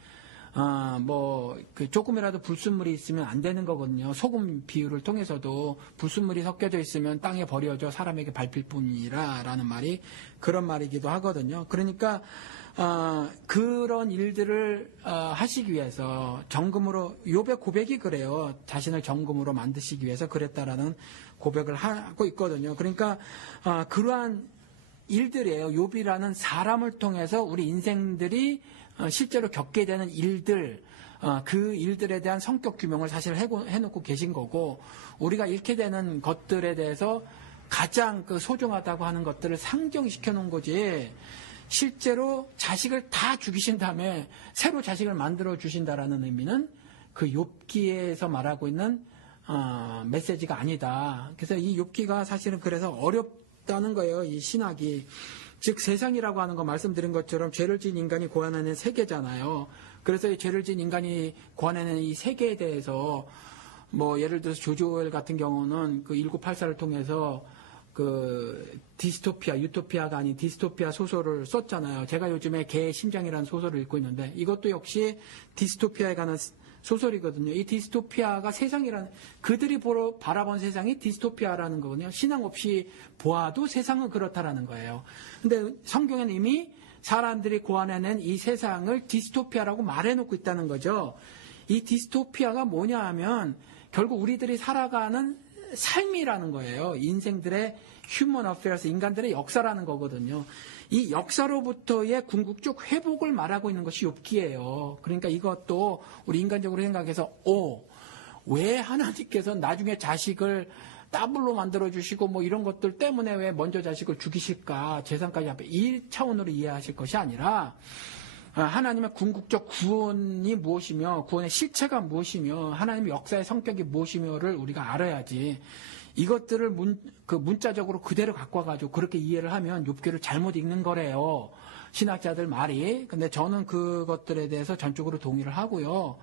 그 조금이라도 불순물이 있으면 안 되는 거거든요. 소금 비유를 통해서도 불순물이 섞여져 있으면 땅에 버려져 사람에게 밟힐 뿐이라 라는 말이 그런 말이기도 하거든요. 그러니까, 그런 일들을, 하시기 위해서 정금으로, 욥의 고백이 그래요. 자신을 정금으로 만드시기 위해서 그랬다라는 고백을 하고 있거든요. 그러니까, 그러한 일들이에요. 욥이라는 사람을 통해서 우리 인생들이 실제로 겪게 되는 일들, 그 일들에 대한 성격 규명을 사실 해놓고 계신 거고, 우리가 잃게 되는 것들에 대해서 가장 그 소중하다고 하는 것들을 상정시켜 놓은 거지, 실제로 자식을 다 죽이신 다음에 새로 자식을 만들어 주신다라는 의미는 그 욥기에서 말하고 있는 메시지가 아니다. 그래서 이 욥기가 사실은 그래서 어렵다는 거예요. 이 신학이. 즉 세상이라고 하는 거 말씀드린 것처럼 죄를 지은 인간이 고안하는 세계잖아요. 그래서 이 죄를 지은 인간이 고안하는 이 세계에 대해서 뭐 예를 들어서 조조엘 같은 경우는 그 1984를 통해서 그 디스토피아, 유토피아가 아닌 디스토피아 소설을 썼잖아요. 제가 요즘에 개의 심장이라는 소설을 읽고 있는데 이것도 역시 디스토피아에 관한 소설이거든요. 이 디스토피아가 세상이라는 그들이 바라본 세상이 디스토피아라는 거거든요. 신앙 없이 보아도 세상은 그렇다라는 거예요. 근데 성경에는 이미 사람들이 고안해낸 이 세상을 디스토피아라고 말해놓고 있다는 거죠. 이 디스토피아가 뭐냐 하면 결국 우리들이 살아가는 삶이라는 거예요. 인생들의 휴먼 어페어스, 인간들의 역사라는 거거든요. 이 역사로부터의 궁극적 회복을 말하고 있는 것이 욥기예요. 그러니까 이것도 우리 인간적으로 생각해서 왜 하나님께서 나중에 자식을 더블로 만들어주시고 뭐 이런 것들 때문에 왜 먼저 자식을 죽이실까, 재산까지 앞에 이 차원으로 이해하실 것이 아니라 하나님의 궁극적 구원이 무엇이며 구원의 실체가 무엇이며 하나님의 역사의 성격이 무엇이며를 우리가 알아야지 이것들을 문자적으로 그대로 갖고 와가지고 그렇게 이해를 하면 욥기를 잘못 읽는 거래요. 신학자들 말이. 근데 저는 그것들에 대해서 전적으로 동의를 하고요.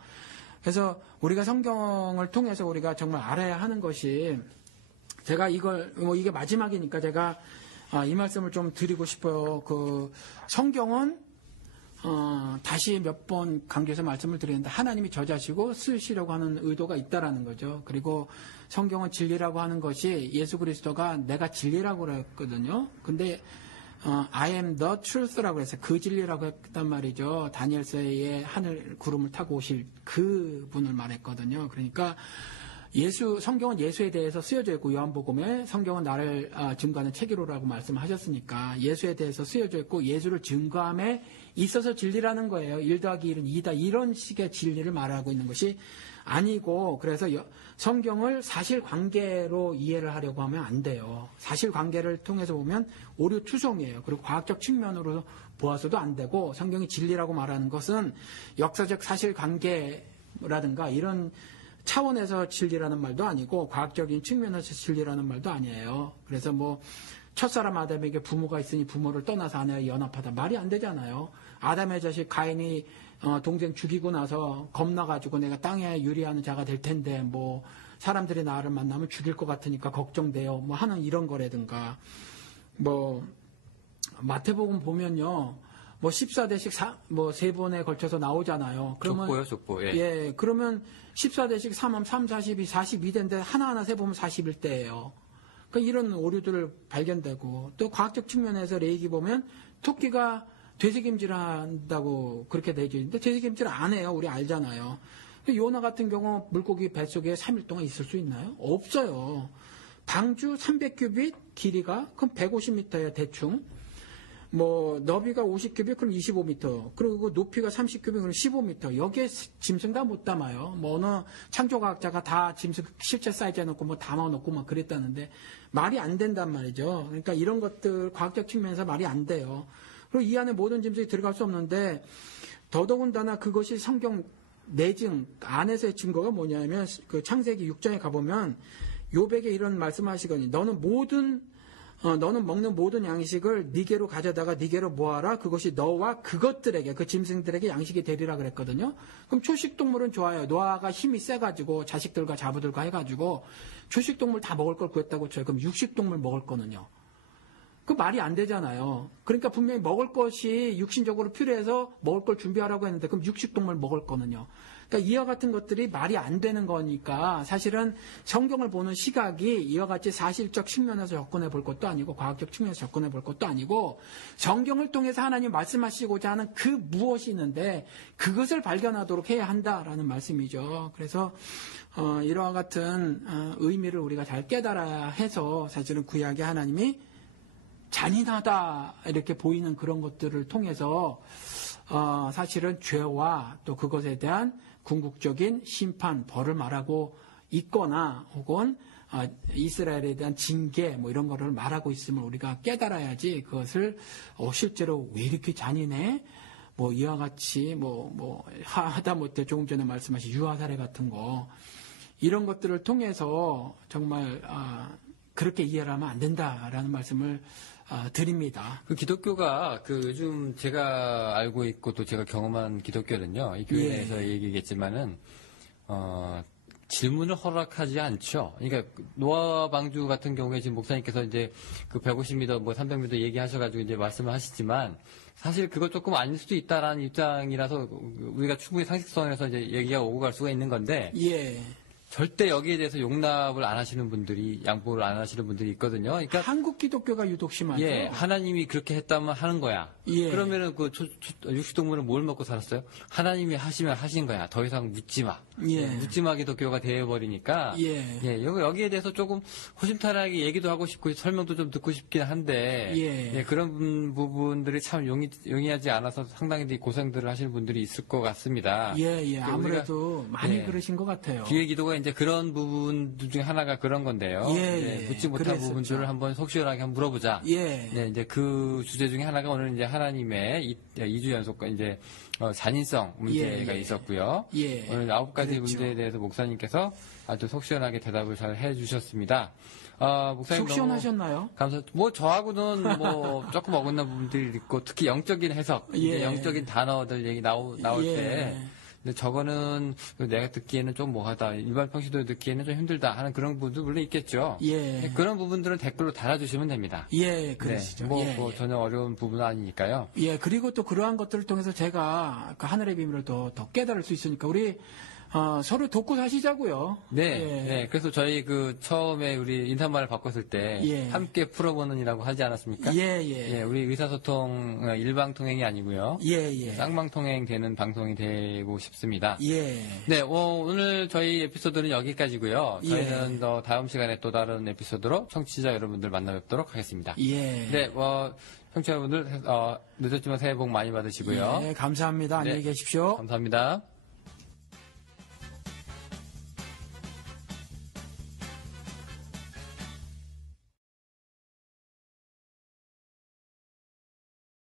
그래서 우리가 성경을 통해서 우리가 정말 알아야 하는 것이 제가 이게 마지막이니까 제가 이 말씀을 좀 드리고 싶어요. 그 성경은 다시 몇 번 강조해서 말씀을 드리는데 하나님이 저자시고 쓰시려고 하는 의도가 있다라는 거죠. 그리고 성경은 진리라고 하는 것이 예수 그리스도가 내가 진리라고 그랬거든요. 근데 I am the truth라고 해서 그 진리라고 했단 말이죠. 다니엘서의 하늘 구름을 타고 오실 그 분을 말했거든요. 그러니까 성경은 예수에 대해서 쓰여져 있고 요한복음에 성경은 나를 증거하는 책이로라고 말씀하셨으니까 예수에 대해서 쓰여져 있고 예수를 증거함에 있어서 진리라는 거예요. 1 더하기 1은 2다 이런 식의 진리를 말하고 있는 것이 아니고 그래서 성경을 사실관계로 이해를 하려고 하면 안 돼요. 사실관계를 통해서 보면 오류투성이에요. 그리고 과학적 측면으로 보아서도 안 되고 성경이 진리라고 말하는 것은 역사적 사실관계라든가 이런 차원에서 진리라는 말도 아니고 과학적인 측면에서 진리라는 말도 아니에요. 그래서 뭐 첫사람 아담에게 부모가 있으니 부모를 떠나서 아내와 연합하다 말이 안 되잖아요. 아담의 자식 가인이 동생 죽이고 나서 겁나가지고 내가 땅에 유리하는 자가 될 텐데 뭐 사람들이 나를 만나면 죽일 것 같으니까 걱정돼요. 뭐 하는 이런 거라든가 뭐 마태복음 보면요. 뭐 14대씩 뭐 3번에 걸쳐서 나오잖아요. 그러면 족보요. 예, 그러면 14대씩 3하면 3, 42, 42대인데 하나하나 세보면 41대예요. 그러니까 이런 오류들을 발견되고 또 과학적 측면에서 레이기 보면 토끼가 되새김질을 한다고 그렇게 되어 있는데 되새김질 안 해요. 우리 알잖아요. 요나 같은 경우 물고기 뱃속에 3일 동안 있을 수 있나요? 없어요. 방주 300규빗 길이가 그럼 150m예요. 대충. 뭐 너비가 50규빗 그럼 25m 그리고 높이가 30규빗 그럼 15m 여기에 짐승 다 못 담아요. 뭐 어느 창조과학자가 다 짐승 실제 사이즈에 넣고 뭐 담아놓고 막 그랬다는데 말이 안 된단 말이죠. 그러니까 이런 것들 과학적 측면에서 말이 안 돼요. 그리고 이 안에 모든 짐승이 들어갈 수 없는데 더더군다나 그것이 성경 내증 안에서의 증거가 뭐냐면 그 창세기 6장에 가보면 욥에게 이런 말씀하시거든요. 너는 먹는 모든 양식을 니게로 가져다가 니게로 모아라. 그것이 너와 그것들에게 그 짐승들에게 양식이 되리라 그랬거든요. 그럼 초식동물은 좋아요. 노아가 힘이 세가지고 자식들과 자부들과 해가지고 초식동물 다 먹을 걸 구했다고 쳐요. 그럼 육식동물 먹을 거는요. 그 말이 안 되잖아요. 그러니까 분명히 먹을 것이 육신적으로 필요해서 먹을 걸 준비하라고 했는데 그럼 육식동물 먹을 거는요. 그러니까 이와 같은 것들이 말이 안 되는 거니까 사실은 성경을 보는 시각이 이와 같이 사실적 측면에서 접근해 볼 것도 아니고 과학적 측면에서 접근해 볼 것도 아니고 성경을 통해서 하나님 말씀하시고자 하는 그 무엇이 있는데 그것을 발견하도록 해야 한다라는 말씀이죠. 그래서 이러한 같은 의미를 우리가 잘 깨달아야 해서 사실은 구약의 하나님이 잔인하다 이렇게 보이는 그런 것들을 통해서 사실은 죄와 또 그것에 대한 궁극적인 심판, 벌을 말하고 있거나 혹은 이스라엘에 대한 징계 뭐 이런 거를 말하고 있음을 우리가 깨달아야지 그것을 실제로 왜 이렇게 잔인해? 뭐 이와 같이 뭐 하다못해 조금 전에 말씀하신 유아 사례 같은 거 이런 것들을 통해서 정말 그렇게 이해를 하면 안 된다라는 말씀을 드립니다. 그 기독교가 요즘 제가 알고 있고 또 제가 경험한 기독교는요, 이 교회 내에서 얘기겠지만은, 질문을 허락하지 않죠. 그러니까 노아 방주 같은 경우에 지금 목사님께서 이제 그 150m, 뭐 300m 얘기하셔가지고 이제 말씀을 하시지만 사실 그거 조금 아닐 수도 있다라는 입장이라서 우리가 충분히 상식선에서 이제 얘기가 오고 갈 수가 있는 건데 예. 절대 여기에 대해서 용납을 안 하시는 분들이, 양보를 안 하시는 분들이 있거든요. 그러니까 한국 기독교가 유독 심하죠. 예, 하나님이 그렇게 했다면 하는 거야. 예. 그러면은 그 육식동물은 뭘 먹고 살았어요? 하나님이 하시면 하신 거야. 더 이상 묻지 마. 예. 묻지 마 기독교가 되어버리니까. 예. 여기에 대해서 조금 허심탄회하게 얘기도 하고 싶고 설명도 좀 듣고 싶긴 한데. 예. 그런 부분들이 참 용이하지 않아서 상당히 고생들을 하시는 분들이 있을 것 같습니다. 예. 아무래도 많이 그러신 것 같아요. 기회 기도가 이제 그런 부분들 중에 하나가 그런 건데요. 예. 묻지 못한 그랬었죠. 부분들을 한번 속 시원하게 한번 물어보자. 예. 네, 이제 그 주제 중에 하나가 오늘 이제 하나님의 2주 연속 이제 잔인성 문제가 예. 있었고요. 예. 오늘 9가지 그랬죠. 문제에 대해서 목사님께서 아주 속 시원하게 대답을 잘 해주셨습니다. 목사님 속 시원하셨나요? 뭐 저하고는 뭐 조금 어긋난 부분들이 있고 특히 영적인 해석, 이제 예. 영적인 단어들 얘기 나올 예. 때. 근데 저거는 내가 듣기에는 좀 뭐하다, 일반 평시도 듣기에는 좀 힘들다 하는 그런 부분도 물론 있겠죠. 예. 그런 부분들은 댓글로 달아주시면 됩니다. 예, 그러시죠. 네, 예. 전혀 어려운 부분은 아니니까요. 예, 그리고 또 그러한 것들을 통해서 제가 그 하늘의 비밀을 더 깨달을 수 있으니까 우리 서로 돕고 사시자고요. 네, 예. 그래서 저희 처음에 우리 인사말을 바꿨을 때 예. 함께 풀어보는이라고 하지 않았습니까? 예. 우리 의사소통 일방통행이 아니고요. 예. 쌍방통행 되는 방송이 되고 싶습니다. 예. 네, 오늘 저희 에피소드는 여기까지고요. 예. 저희는 다음 시간에 또 다른 에피소드로 청취자 여러분들 만나뵙도록 하겠습니다. 예. 네, 청취자 여러분들 늦었지만 새해 복 많이 받으시고요. 예, 감사합니다. 안녕히 네. 계십시오. 감사합니다.